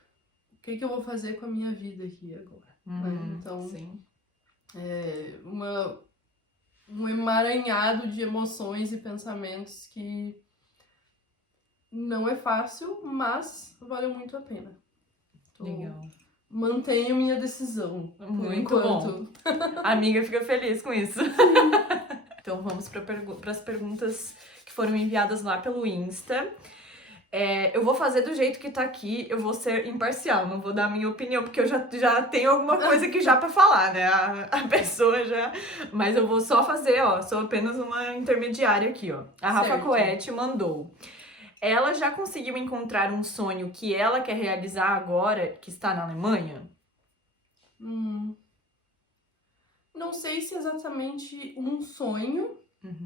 o que eu vou fazer com a minha vida aqui agora? Né? Então, Sim. é um emaranhado de emoções e pensamentos que não é fácil, mas valeu muito a pena. Legal. Mantenho minha decisão. Muito bom. A amiga fica feliz com isso. Então vamos para as perguntas que foram enviadas lá pelo Insta. Eu vou fazer do jeito que tá aqui, eu vou ser imparcial, não vou dar a minha opinião, porque eu já tenho alguma coisa aqui já pra falar, né? A pessoa já... Mas eu vou só fazer, ó, sou apenas uma intermediária aqui, ó. A Rafa Certo. Coete mandou. Ela já conseguiu encontrar um sonho que ela quer realizar agora, que está na Alemanha? Não sei se é exatamente um sonho,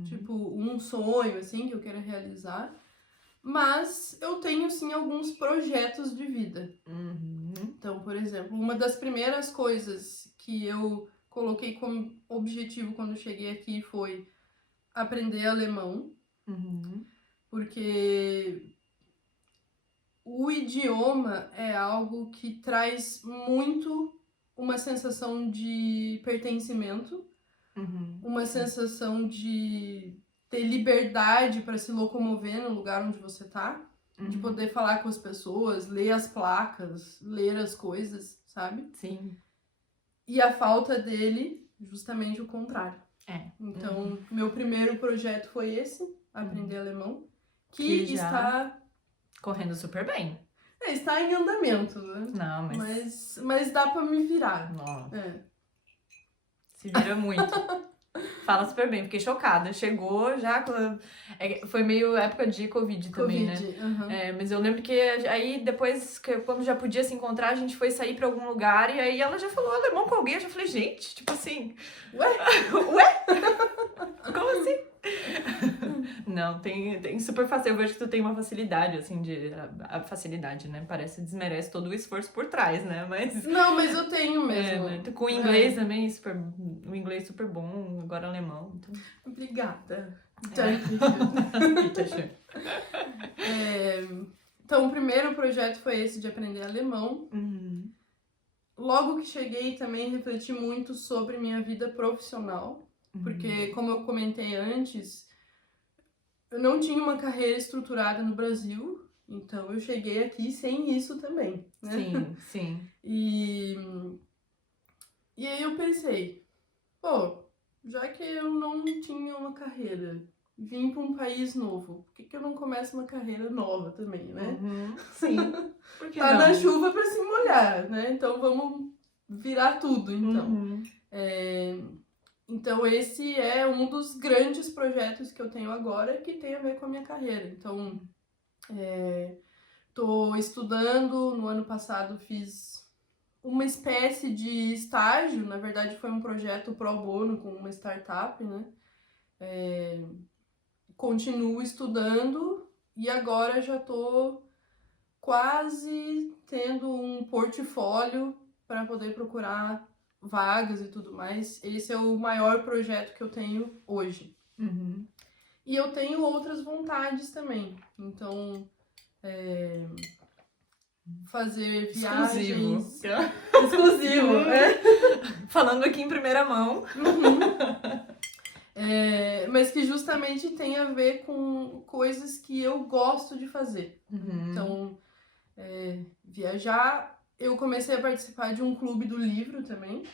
tipo, um sonho, assim, que eu quero realizar. Mas eu tenho, sim, alguns projetos de vida. Então, por exemplo, uma das primeiras coisas que eu coloquei como objetivo quando cheguei aqui foi aprender alemão. Porque o idioma é algo que traz muito uma sensação de pertencimento, uma sensação de ter liberdade para se locomover no lugar onde você tá, de poder falar com as pessoas, ler as placas, ler as coisas, sabe? Sim. E a falta dele, justamente o contrário. Então, meu primeiro projeto foi esse, aprender alemão, que já está correndo super bem. Está em andamento, né? Não, Mas dá pra me virar. Nossa. Se vira muito. Fala super bem, fiquei chocada. Chegou já. Foi meio época de Covid também, né? Mas eu lembro que aí depois, quando já podia se encontrar, a gente foi sair pra algum lugar e aí ela já falou alemão com alguém. Eu já falei, gente, tipo assim. Ué? Como assim? Não, tem super facilidade. Eu vejo que tu tem uma facilidade, assim, a facilidade, né? Parece desmerece todo o esforço por trás, né? Mas... Não, mas eu tenho mesmo. Né? Com o inglês também, o inglês super bom, agora alemão. Então... Obrigada. Então, o primeiro projeto foi esse de aprender alemão. Logo que cheguei, também refleti muito sobre minha vida profissional. Porque, como eu comentei antes, eu não tinha uma carreira estruturada no Brasil, então eu cheguei aqui sem isso também, né? Sim. E aí eu pensei, pô, já que eu não tinha uma carreira, vim para um país novo, por que eu não começo uma carreira nova também, né? Sim. Por que tá não? na chuva para se molhar, né? Então vamos virar tudo, então. Então, esse é um dos grandes projetos que eu tenho agora que tem a ver com a minha carreira. Então, tô estudando. No ano passado, fiz uma espécie de estágio. Na verdade, foi um projeto pro bono com uma startup, né? Continuo estudando e agora já tô quase tendo um portfólio para poder procurar vagas e tudo mais. Esse é o maior projeto que eu tenho hoje. E eu tenho outras vontades também. Então, fazer viagens... Exclusivo, Falando aqui em primeira mão. Mas que justamente tem a ver com coisas que eu gosto de fazer. Então, viajar. Eu comecei a participar de um clube do livro também.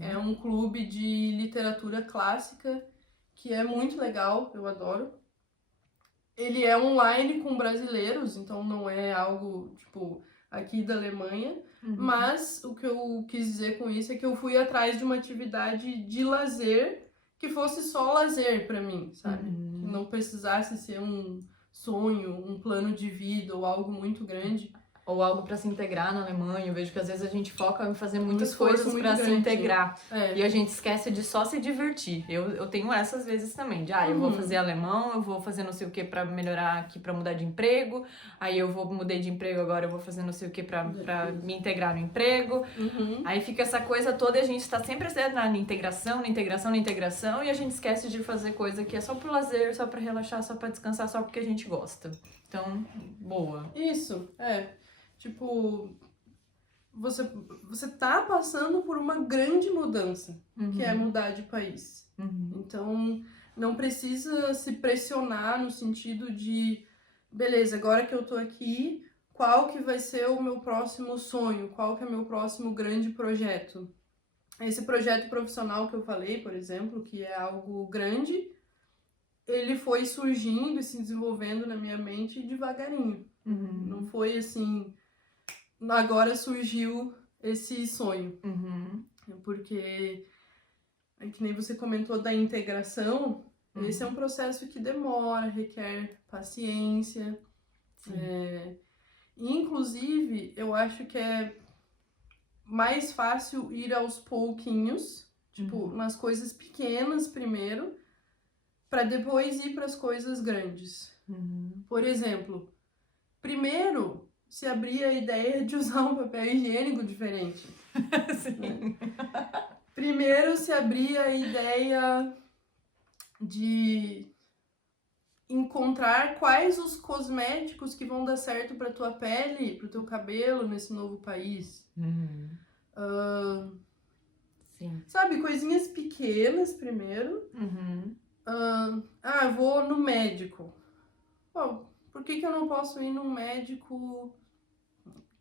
É um clube de literatura clássica que é muito legal, eu adoro. Ele é online com brasileiros, então não é algo, tipo, aqui da Alemanha. Mas o que eu quis dizer com isso é que eu fui atrás de uma atividade de lazer que fosse só lazer pra mim, sabe? Que não precisasse ser um sonho, um plano de vida ou algo muito grande. Ou algo pra se integrar na Alemanha. Eu vejo que às vezes a gente foca em fazer muitas esforço coisas muito pra se grande. integrar. E a gente esquece de só se divertir. Eu tenho essas vezes também. De, eu vou fazer alemão, eu vou fazer não sei o que pra melhorar aqui, pra mudar de emprego. Aí eu mudei de emprego agora, eu vou fazer não sei o que pra me integrar no emprego. Aí fica essa coisa toda e a gente tá sempre na integração, e a gente esquece de fazer coisa que é só pro lazer, só pra relaxar, só pra descansar, só porque a gente gosta. Então, boa. Isso, Tipo, você tá passando por uma grande mudança, que é mudar de país. Então, não precisa se pressionar no sentido de, beleza, agora que eu tô aqui, qual que vai ser o meu próximo sonho? Qual que é o meu próximo grande projeto? Esse projeto profissional que eu falei, por exemplo, que é algo grande, ele foi surgindo e se desenvolvendo na minha mente devagarinho. Não foi assim... Agora surgiu esse sonho. Porque, que nem você comentou da integração, esse é um processo que demora, requer paciência. Inclusive, eu acho que é mais fácil ir aos pouquinhos, tipo, nas coisas pequenas primeiro, para depois ir para as coisas grandes. Por exemplo, primeiro... se abrir a ideia de usar um papel higiênico diferente. Sim. Primeiro, se abrir a ideia de encontrar quais os cosméticos que vão dar certo para tua pele, para o teu cabelo nesse novo país. Sim. Sabe, coisinhas pequenas primeiro. Eu vou no médico. Bom, por que eu não posso ir num médico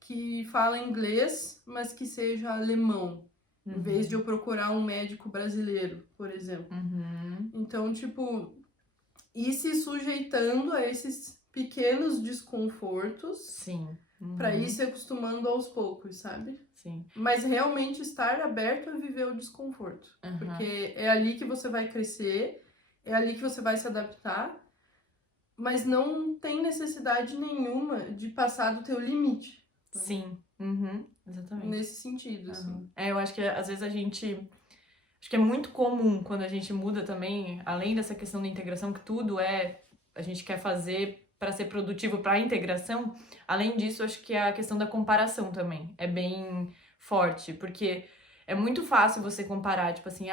que fala inglês, mas que seja alemão, em vez de eu procurar um médico brasileiro, por exemplo. Então, tipo, ir se sujeitando a esses pequenos desconfortos. Sim. Pra ir se acostumando aos poucos, sabe? Sim. Mas realmente estar aberto a viver o desconforto. Porque é ali que você vai crescer, é ali que você vai se adaptar, mas não tem necessidade nenhuma de passar do teu limite. Sim, exatamente. Nesse sentido, assim. Eu acho que às vezes acho que é muito comum quando a gente muda também, além dessa questão da integração, que tudo a gente quer fazer para ser produtivo para a integração. Além disso, acho que a questão da comparação também é bem forte, porque é muito fácil você comparar, tipo assim,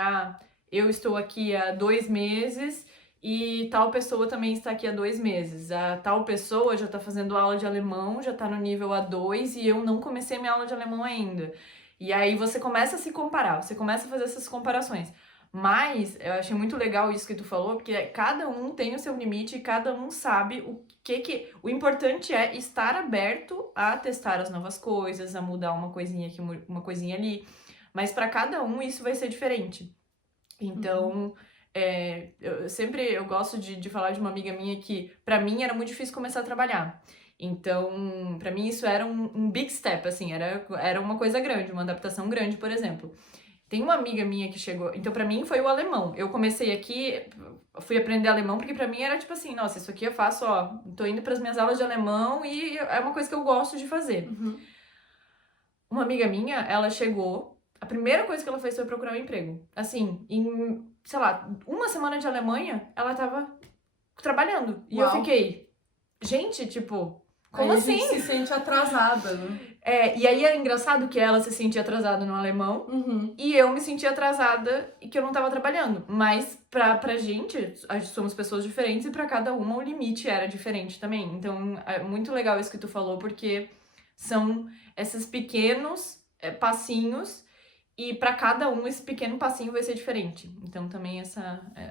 eu estou aqui há 2 meses e tal pessoa também está aqui há 2 meses. A tal pessoa já está fazendo aula de alemão, já está no nível A2 e eu não comecei minha aula de alemão ainda. E aí você começa a se comparar, você começa a fazer essas comparações. Mas eu achei muito legal isso que tu falou, porque cada um tem o seu limite e cada um sabe o que... O importante é estar aberto a testar as novas coisas, a mudar uma coisinha aqui, uma coisinha ali. Mas para cada um isso vai ser diferente. Então... eu gosto de falar de uma amiga minha que, pra mim, era muito difícil começar a trabalhar. Então, pra mim, isso era um big step, assim, era uma coisa grande, uma adaptação grande, por exemplo. Tem uma amiga minha que chegou... Então, pra mim, foi o alemão. Eu comecei aqui, fui aprender alemão, porque pra mim era tipo assim, nossa, isso aqui eu faço, tô indo pras minhas aulas de alemão e é uma coisa que eu gosto de fazer. Uma amiga minha, ela chegou... A primeira coisa que ela fez foi procurar um emprego. Assim, sei lá, 1 semana de Alemanha, ela tava trabalhando. E eu fiquei, gente, tipo, como assim? A gente se sente atrasada, né? E aí é engraçado que ela se sentia atrasada no alemão e eu me sentia atrasada e que eu não tava trabalhando. Mas pra gente, somos pessoas diferentes e pra cada uma o limite era diferente também. Então é muito legal isso que tu falou, porque são esses pequenos passinhos E para cada um, esse pequeno passinho vai ser diferente. Então, também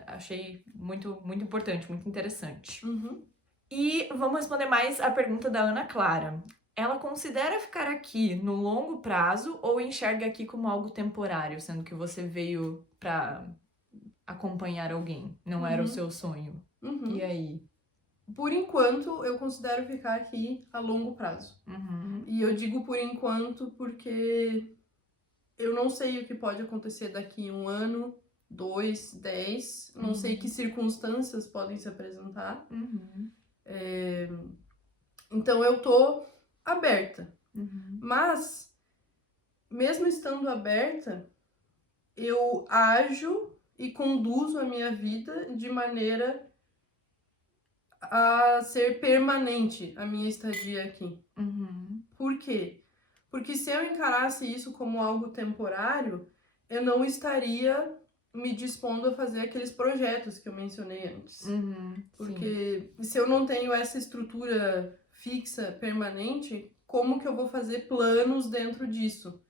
achei muito, muito importante, muito interessante. Uhum. E vamos responder mais a pergunta da Ana Clara. Ela considera ficar aqui no longo prazo ou enxerga aqui como algo temporário, sendo que você veio para acompanhar alguém, não era o seu sonho? Uhum. E aí? Por enquanto, eu considero ficar aqui a longo prazo. E eu digo por enquanto porque eu não sei o que pode acontecer daqui 1 ano, 2, 10. Não sei que circunstâncias podem se apresentar. Então eu tô aberta. Mas, mesmo estando aberta, eu ajo e conduzo a minha vida de maneira a ser permanente a minha estadia aqui. Por quê? Porque se eu encarasse isso como algo temporário, eu não estaria me dispondo a fazer aqueles projetos que eu mencionei antes. Porque se eu não tenho essa estrutura fixa, permanente, como que eu vou fazer planos dentro disso?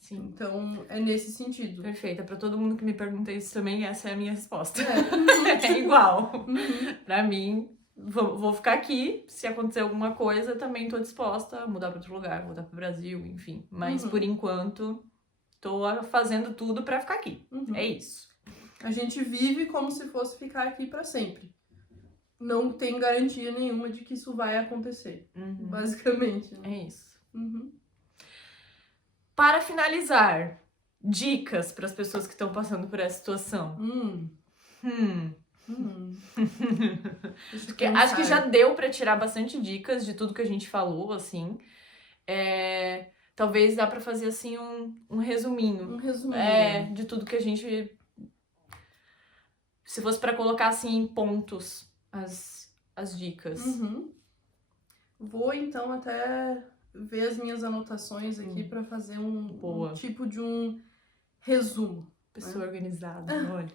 Sim. Então, é nesse sentido. Perfeita. Para todo mundo que me pergunta isso também, essa é a minha resposta. É igual. Pra mim, vou ficar aqui. Se acontecer alguma coisa, também tô disposta a mudar para outro lugar, voltar pro Brasil, enfim. Mas por enquanto, tô fazendo tudo para ficar aqui. É isso. A gente vive como se fosse ficar aqui para sempre. Não tem garantia nenhuma de que isso vai acontecer. Basicamente. Né? É isso. Para finalizar, dicas para as pessoas que estão passando por essa situação. Acho que já deu para tirar bastante dicas de tudo que a gente falou, assim. Talvez dá para fazer assim um resuminho. Um resuminho. De tudo que a gente... Se fosse para colocar assim em pontos as dicas. Vou então até ver as minhas anotações aqui para fazer um tipo de um resumo. Pessoa organizada, olha.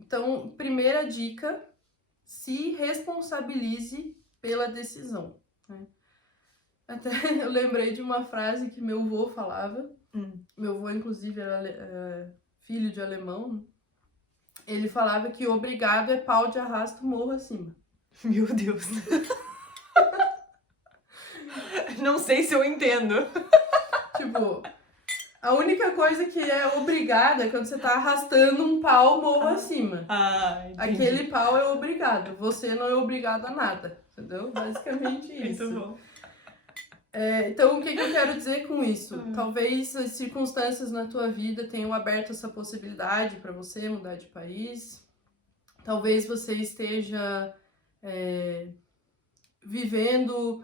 Então, primeira dica, se responsabilize pela decisão. Né? Até eu lembrei de uma frase que meu avô falava. Meu avô, inclusive, era filho de alemão. Ele falava que obrigado é pau de arrasto, morro acima. Meu Deus. Não sei se eu entendo. Tipo, a única coisa que é obrigada é quando você tá arrastando um pau morro acima. Aquele pau é obrigado. Você não é obrigado a nada. Entendeu? Basicamente isso. Muito bom. Então, o que eu quero dizer com isso? Talvez as circunstâncias na tua vida tenham aberto essa possibilidade para você mudar de país. Talvez você esteja vivendo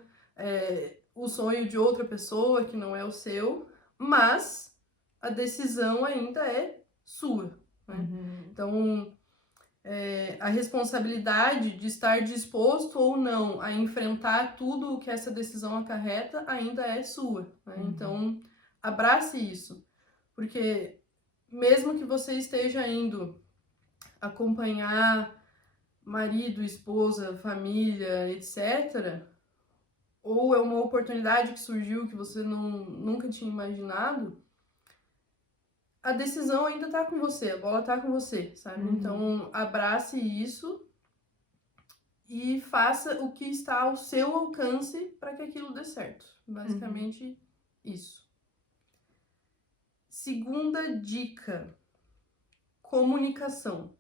o sonho de outra pessoa que não é o seu, mas a decisão ainda é sua. Né? Então, a responsabilidade de estar disposto ou não a enfrentar tudo o que essa decisão acarreta ainda é sua. Né? Então, abrace isso. Porque mesmo que você esteja indo acompanhar marido, esposa, família, etc., ou é uma oportunidade que surgiu que você nunca tinha imaginado, a decisão ainda tá com você, a bola tá com você, sabe? Então, abrace isso e faça o que está ao seu alcance para que aquilo dê certo. Basicamente, isso. Segunda dica, comunicação.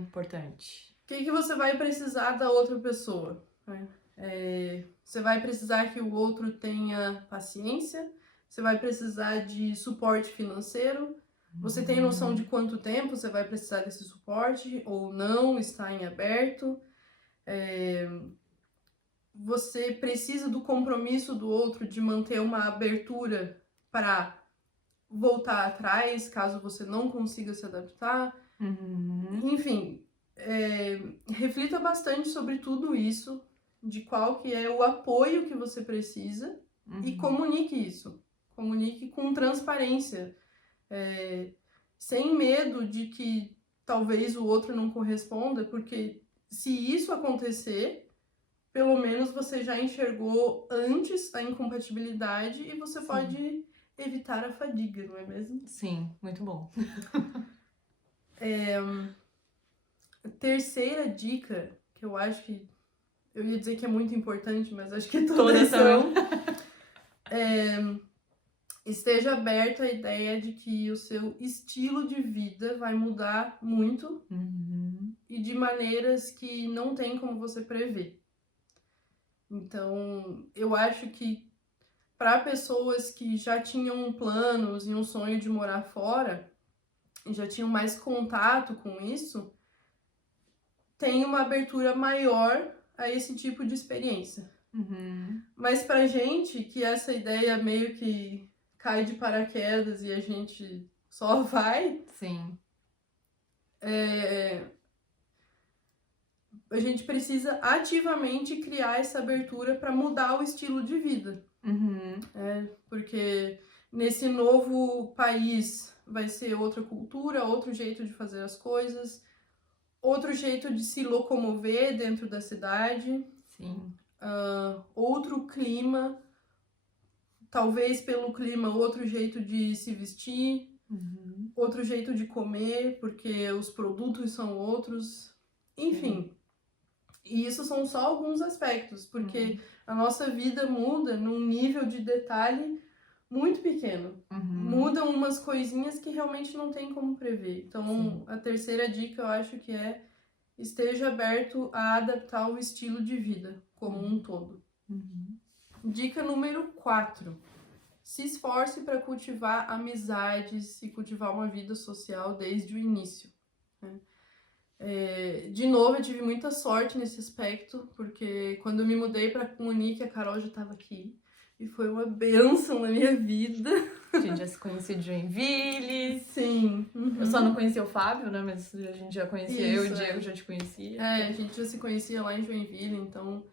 Importante. O que você vai precisar da outra pessoa? Né? Você vai precisar que o outro tenha paciência, você vai precisar de suporte financeiro, você tem noção de quanto tempo você vai precisar desse suporte ou não, está em aberto. Você precisa do compromisso do outro de manter uma abertura para voltar atrás, caso você não consiga se adaptar. Enfim, reflita bastante sobre tudo isso, de qual que é o apoio que você precisa e comunique isso. Comunique com transparência, sem medo de que talvez o outro não corresponda, porque se isso acontecer, pelo menos você já enxergou antes a incompatibilidade e você pode evitar a fadiga, não é mesmo? Sim, muito bom. A terceira dica, que eu acho que eu ia dizer que é muito importante, mas acho que todas são. Esteja aberto à ideia de que o seu estilo de vida vai mudar muito e de maneiras que não tem como você prever. Então, eu acho que para pessoas que já tinham planos e um sonho de morar fora, e já tinham mais contato com isso, tem uma abertura maior a esse tipo de experiência. Mas pra gente, que essa ideia meio que cai de paraquedas e a gente só vai, Sim. A gente precisa ativamente criar essa abertura para mudar o estilo de vida. Porque nesse novo país vai ser outra cultura, outro jeito de fazer as coisas, outro jeito de se locomover dentro da cidade. Sim. Outro clima, talvez pelo clima, outro jeito de se vestir, outro jeito de comer, porque os produtos são outros. Enfim, e isso são só alguns aspectos, porque a nossa vida muda num nível de detalhe muito pequeno. Mudam umas coisinhas que realmente não tem como prever. Então, a terceira dica eu acho que é esteja aberto a adaptar o estilo de vida como um todo. Dica número 4. Se esforce para cultivar amizades e cultivar uma vida social desde o início. De novo, eu tive muita sorte nesse aspecto, porque quando eu me mudei para Munique, a Carol já estava aqui. E foi uma bênção na minha vida. A gente já se conhecia de Joinville. Sim. Eu só não conhecia o Fábio, né? Mas a gente já conhecia. Isso, eu e o Diego já te conhecia. A gente já se conhecia lá em Joinville, então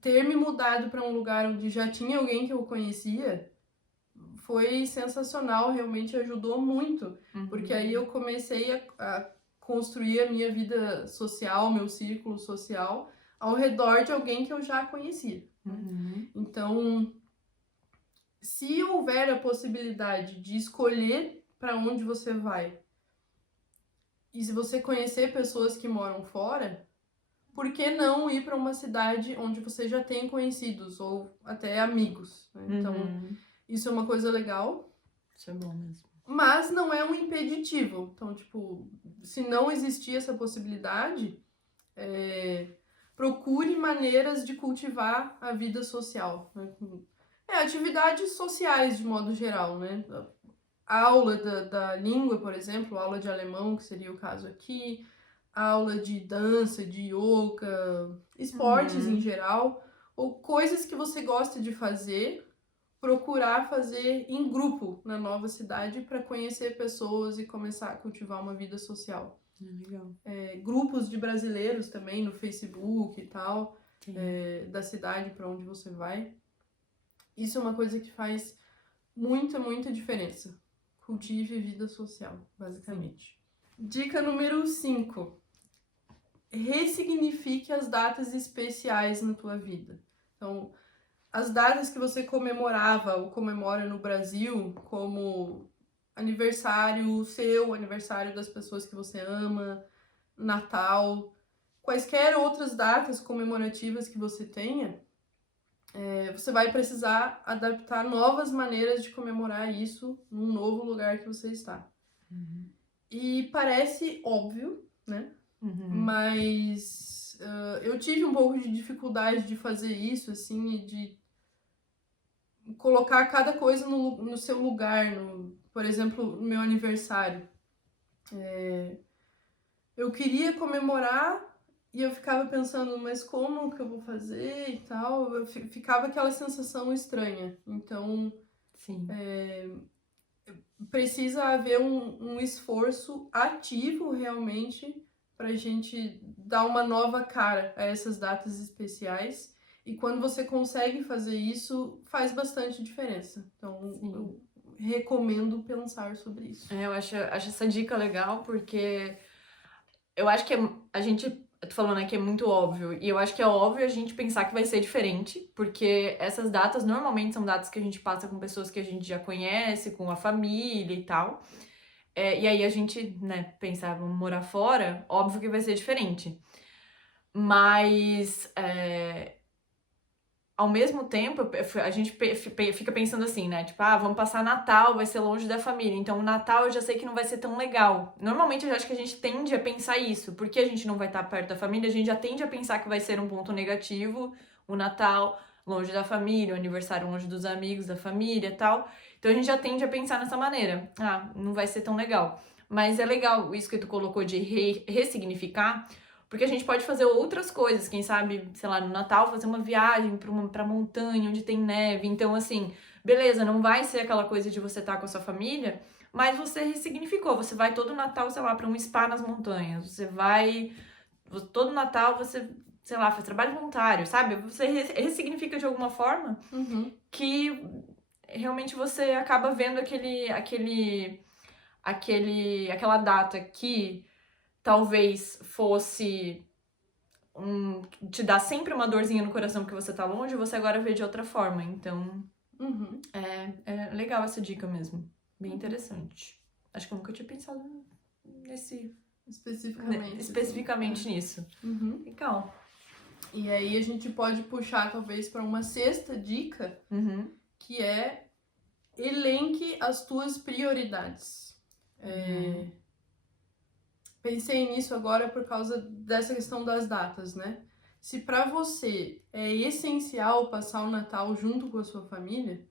ter me mudado para um lugar onde já tinha alguém que eu conhecia foi sensacional, realmente ajudou muito. Porque aí eu comecei a construir a minha vida social, meu círculo social, ao redor de alguém que eu já conhecia. Então, se houver a possibilidade de escolher para onde você vai, e se você conhecer pessoas que moram fora, por que não ir para uma cidade onde você já tem conhecidos ou até amigos? Então, isso é uma coisa legal. Isso é bom mesmo. Mas não é um impeditivo. Então, tipo, se não existir essa possibilidade, procure maneiras de cultivar a vida social. Né? Atividades sociais, de modo geral, né? A aula da língua, por exemplo, aula de alemão, que seria o caso aqui, aula de dança, de yoga, esportes em geral, ou coisas que você gosta de fazer, procurar fazer em grupo na nova cidade para conhecer pessoas e começar a cultivar uma vida social. Legal. Grupos de brasileiros também no Facebook e tal, da cidade para onde você vai. Isso é uma coisa que faz muita, muita diferença. Cultive vida social, basicamente. Dica número 5. Ressignifique as datas especiais na tua vida. Então, as datas que você comemorava ou comemora no Brasil, como aniversário seu, aniversário das pessoas que você ama, Natal, quaisquer outras datas comemorativas que você tenha, você vai precisar adaptar novas maneiras de comemorar isso num novo lugar que você está. E parece óbvio, né? Mas eu tive um pouco de dificuldade de fazer isso, assim, e de colocar cada coisa no seu lugar. Por exemplo, no meu aniversário. Eu queria comemorar e eu ficava pensando, mas como que eu vou fazer e tal? Ficava aquela sensação estranha. Então, precisa haver um esforço ativo realmente pra gente dar uma nova cara a essas datas especiais. E quando você consegue fazer isso, faz bastante diferença. Então, eu recomendo pensar sobre isso. Eu acho essa dica legal porque eu acho que a gente eu tô falando aqui é muito óbvio, e eu acho que é óbvio a gente pensar que vai ser diferente, porque essas datas normalmente são datas que a gente passa com pessoas que a gente já conhece, com a família e tal. E aí a gente, né, pensa, vamos morar fora, óbvio que vai ser diferente. Mas ao mesmo tempo, a gente fica pensando assim, né? Tipo, vamos passar Natal, vai ser longe da família. Então, o Natal eu já sei que não vai ser tão legal. Normalmente, eu acho que a gente tende a pensar isso. Porque a gente não vai estar perto da família, a gente já tende a pensar que vai ser um ponto negativo o Natal, longe da família, o aniversário longe dos amigos, da família e tal. Então, a gente já tende a pensar nessa maneira. Não vai ser tão legal. Mas é legal isso que tu colocou de ressignificar, porque a gente pode fazer outras coisas, quem sabe, sei lá, no Natal fazer uma viagem pra montanha onde tem neve. Então, assim, beleza, não vai ser aquela coisa de você estar com a sua família, mas você ressignificou. Você vai todo Natal, sei lá, pra um spa nas montanhas. Você vai. Todo Natal você, sei lá, faz trabalho voluntário, sabe? Você ressignifica de alguma forma que realmente você acaba vendo aquela data que talvez fosse te dar sempre uma dorzinha no coração porque você tá longe, você agora vê de outra forma. Então, é legal essa dica mesmo. Bem interessante. Acho que eu nunca tinha pensado especificamente nisso. Legal. E aí a gente pode puxar talvez para uma sexta dica, que é elenque as tuas prioridades. Pensei nisso agora por causa dessa questão das datas, né? Se para você é essencial passar o Natal junto com a sua família,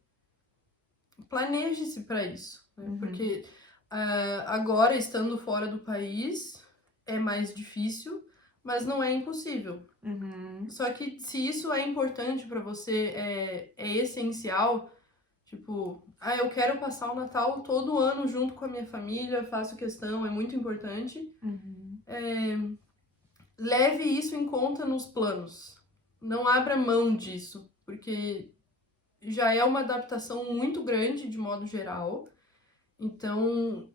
planeje-se para isso, né? Porque agora, estando fora do país, é mais difícil, mas não é impossível. Só que se isso é importante para você, é essencial, tipo, eu quero passar o Natal todo ano junto com a minha família, faço questão, é muito importante. Leve isso em conta nos planos. Não abra mão disso, porque já é uma adaptação muito grande de modo geral. Então,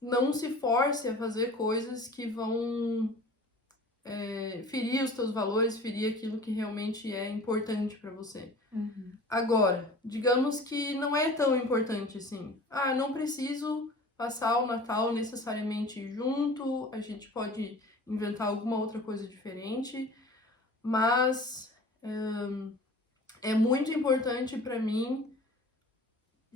não se force a fazer coisas que vão ferir os teus valores, ferir aquilo que realmente é importante para você. Agora, digamos que não é tão importante assim. Não preciso passar o Natal necessariamente junto, a gente pode inventar alguma outra coisa diferente, mas é muito importante para mim,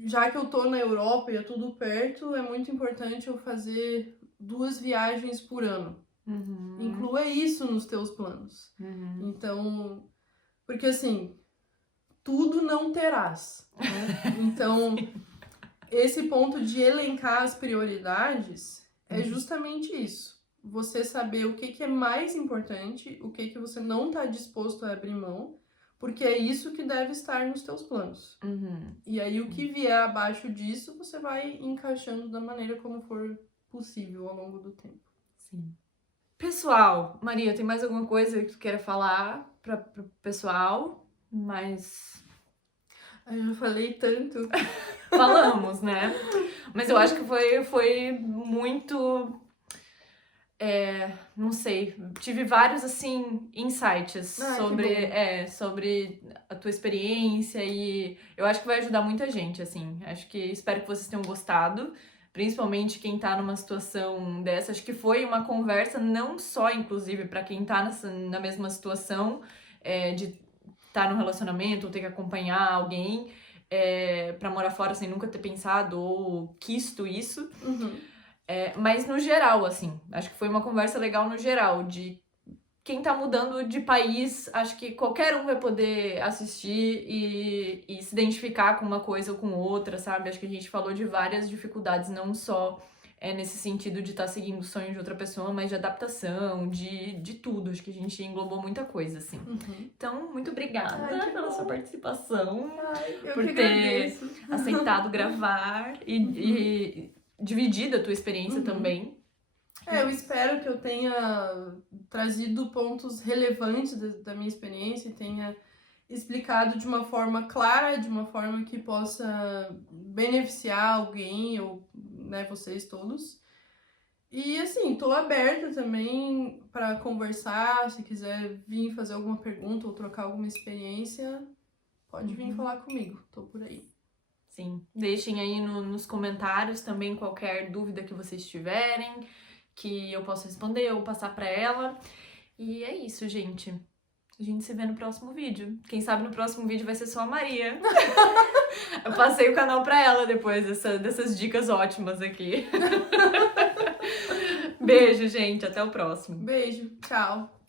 já que eu tô na Europa e é tudo perto, é muito importante eu fazer 2 viagens por ano. Inclua isso nos teus planos. Então, porque assim, tudo não terás, né? Então, esse ponto de elencar as prioridades é justamente isso. Você saber o que é mais importante, o que você não está disposto a abrir mão, porque é isso que deve estar nos teus planos. E aí, o que vier abaixo disso, você vai encaixando da maneira como for possível ao longo do tempo. Sim. Pessoal, Maria, tem mais alguma coisa que tu queira falar para o pessoal? Mas eu já falei tanto. Falamos, né? Mas eu acho que foi muito... não sei, tive vários, assim, insights sobre a tua experiência e eu acho que vai ajudar muita gente, assim. Espero que vocês tenham gostado, principalmente quem tá numa situação dessa. Acho que foi uma conversa não só, inclusive, para quem tá na mesma situação de estar num relacionamento ou ter que acompanhar alguém pra morar fora sem nunca ter pensado ou quisto isso. Mas no geral, assim, acho que foi uma conversa legal no geral, de quem tá mudando de país, acho que qualquer um vai poder assistir e se identificar com uma coisa ou com outra, sabe? Acho que a gente falou de várias dificuldades, não só nesse sentido de estar seguindo o sonho de outra pessoa, mas de adaptação, de tudo. Acho que a gente englobou muita coisa, assim. Então, muito obrigada pela sua participação, por ter aceitado gravar e dividido a tua experiência também. Eu espero que eu tenha trazido pontos relevantes da minha experiência e tenha explicado de uma forma clara, de uma forma que possa beneficiar alguém ou, né, vocês todos. E assim, tô aberta também pra conversar, se quiser vir fazer alguma pergunta ou trocar alguma experiência, pode vir falar comigo, tô por aí. Sim, deixem aí nos comentários também qualquer dúvida que vocês tiverem, que eu possa responder ou passar pra ela. E é isso, gente. A gente se vê no próximo vídeo. Quem sabe no próximo vídeo vai ser só a Maria. Eu passei o canal pra ela depois dessas dicas ótimas aqui. Beijo, gente. Até o próximo. Beijo, tchau!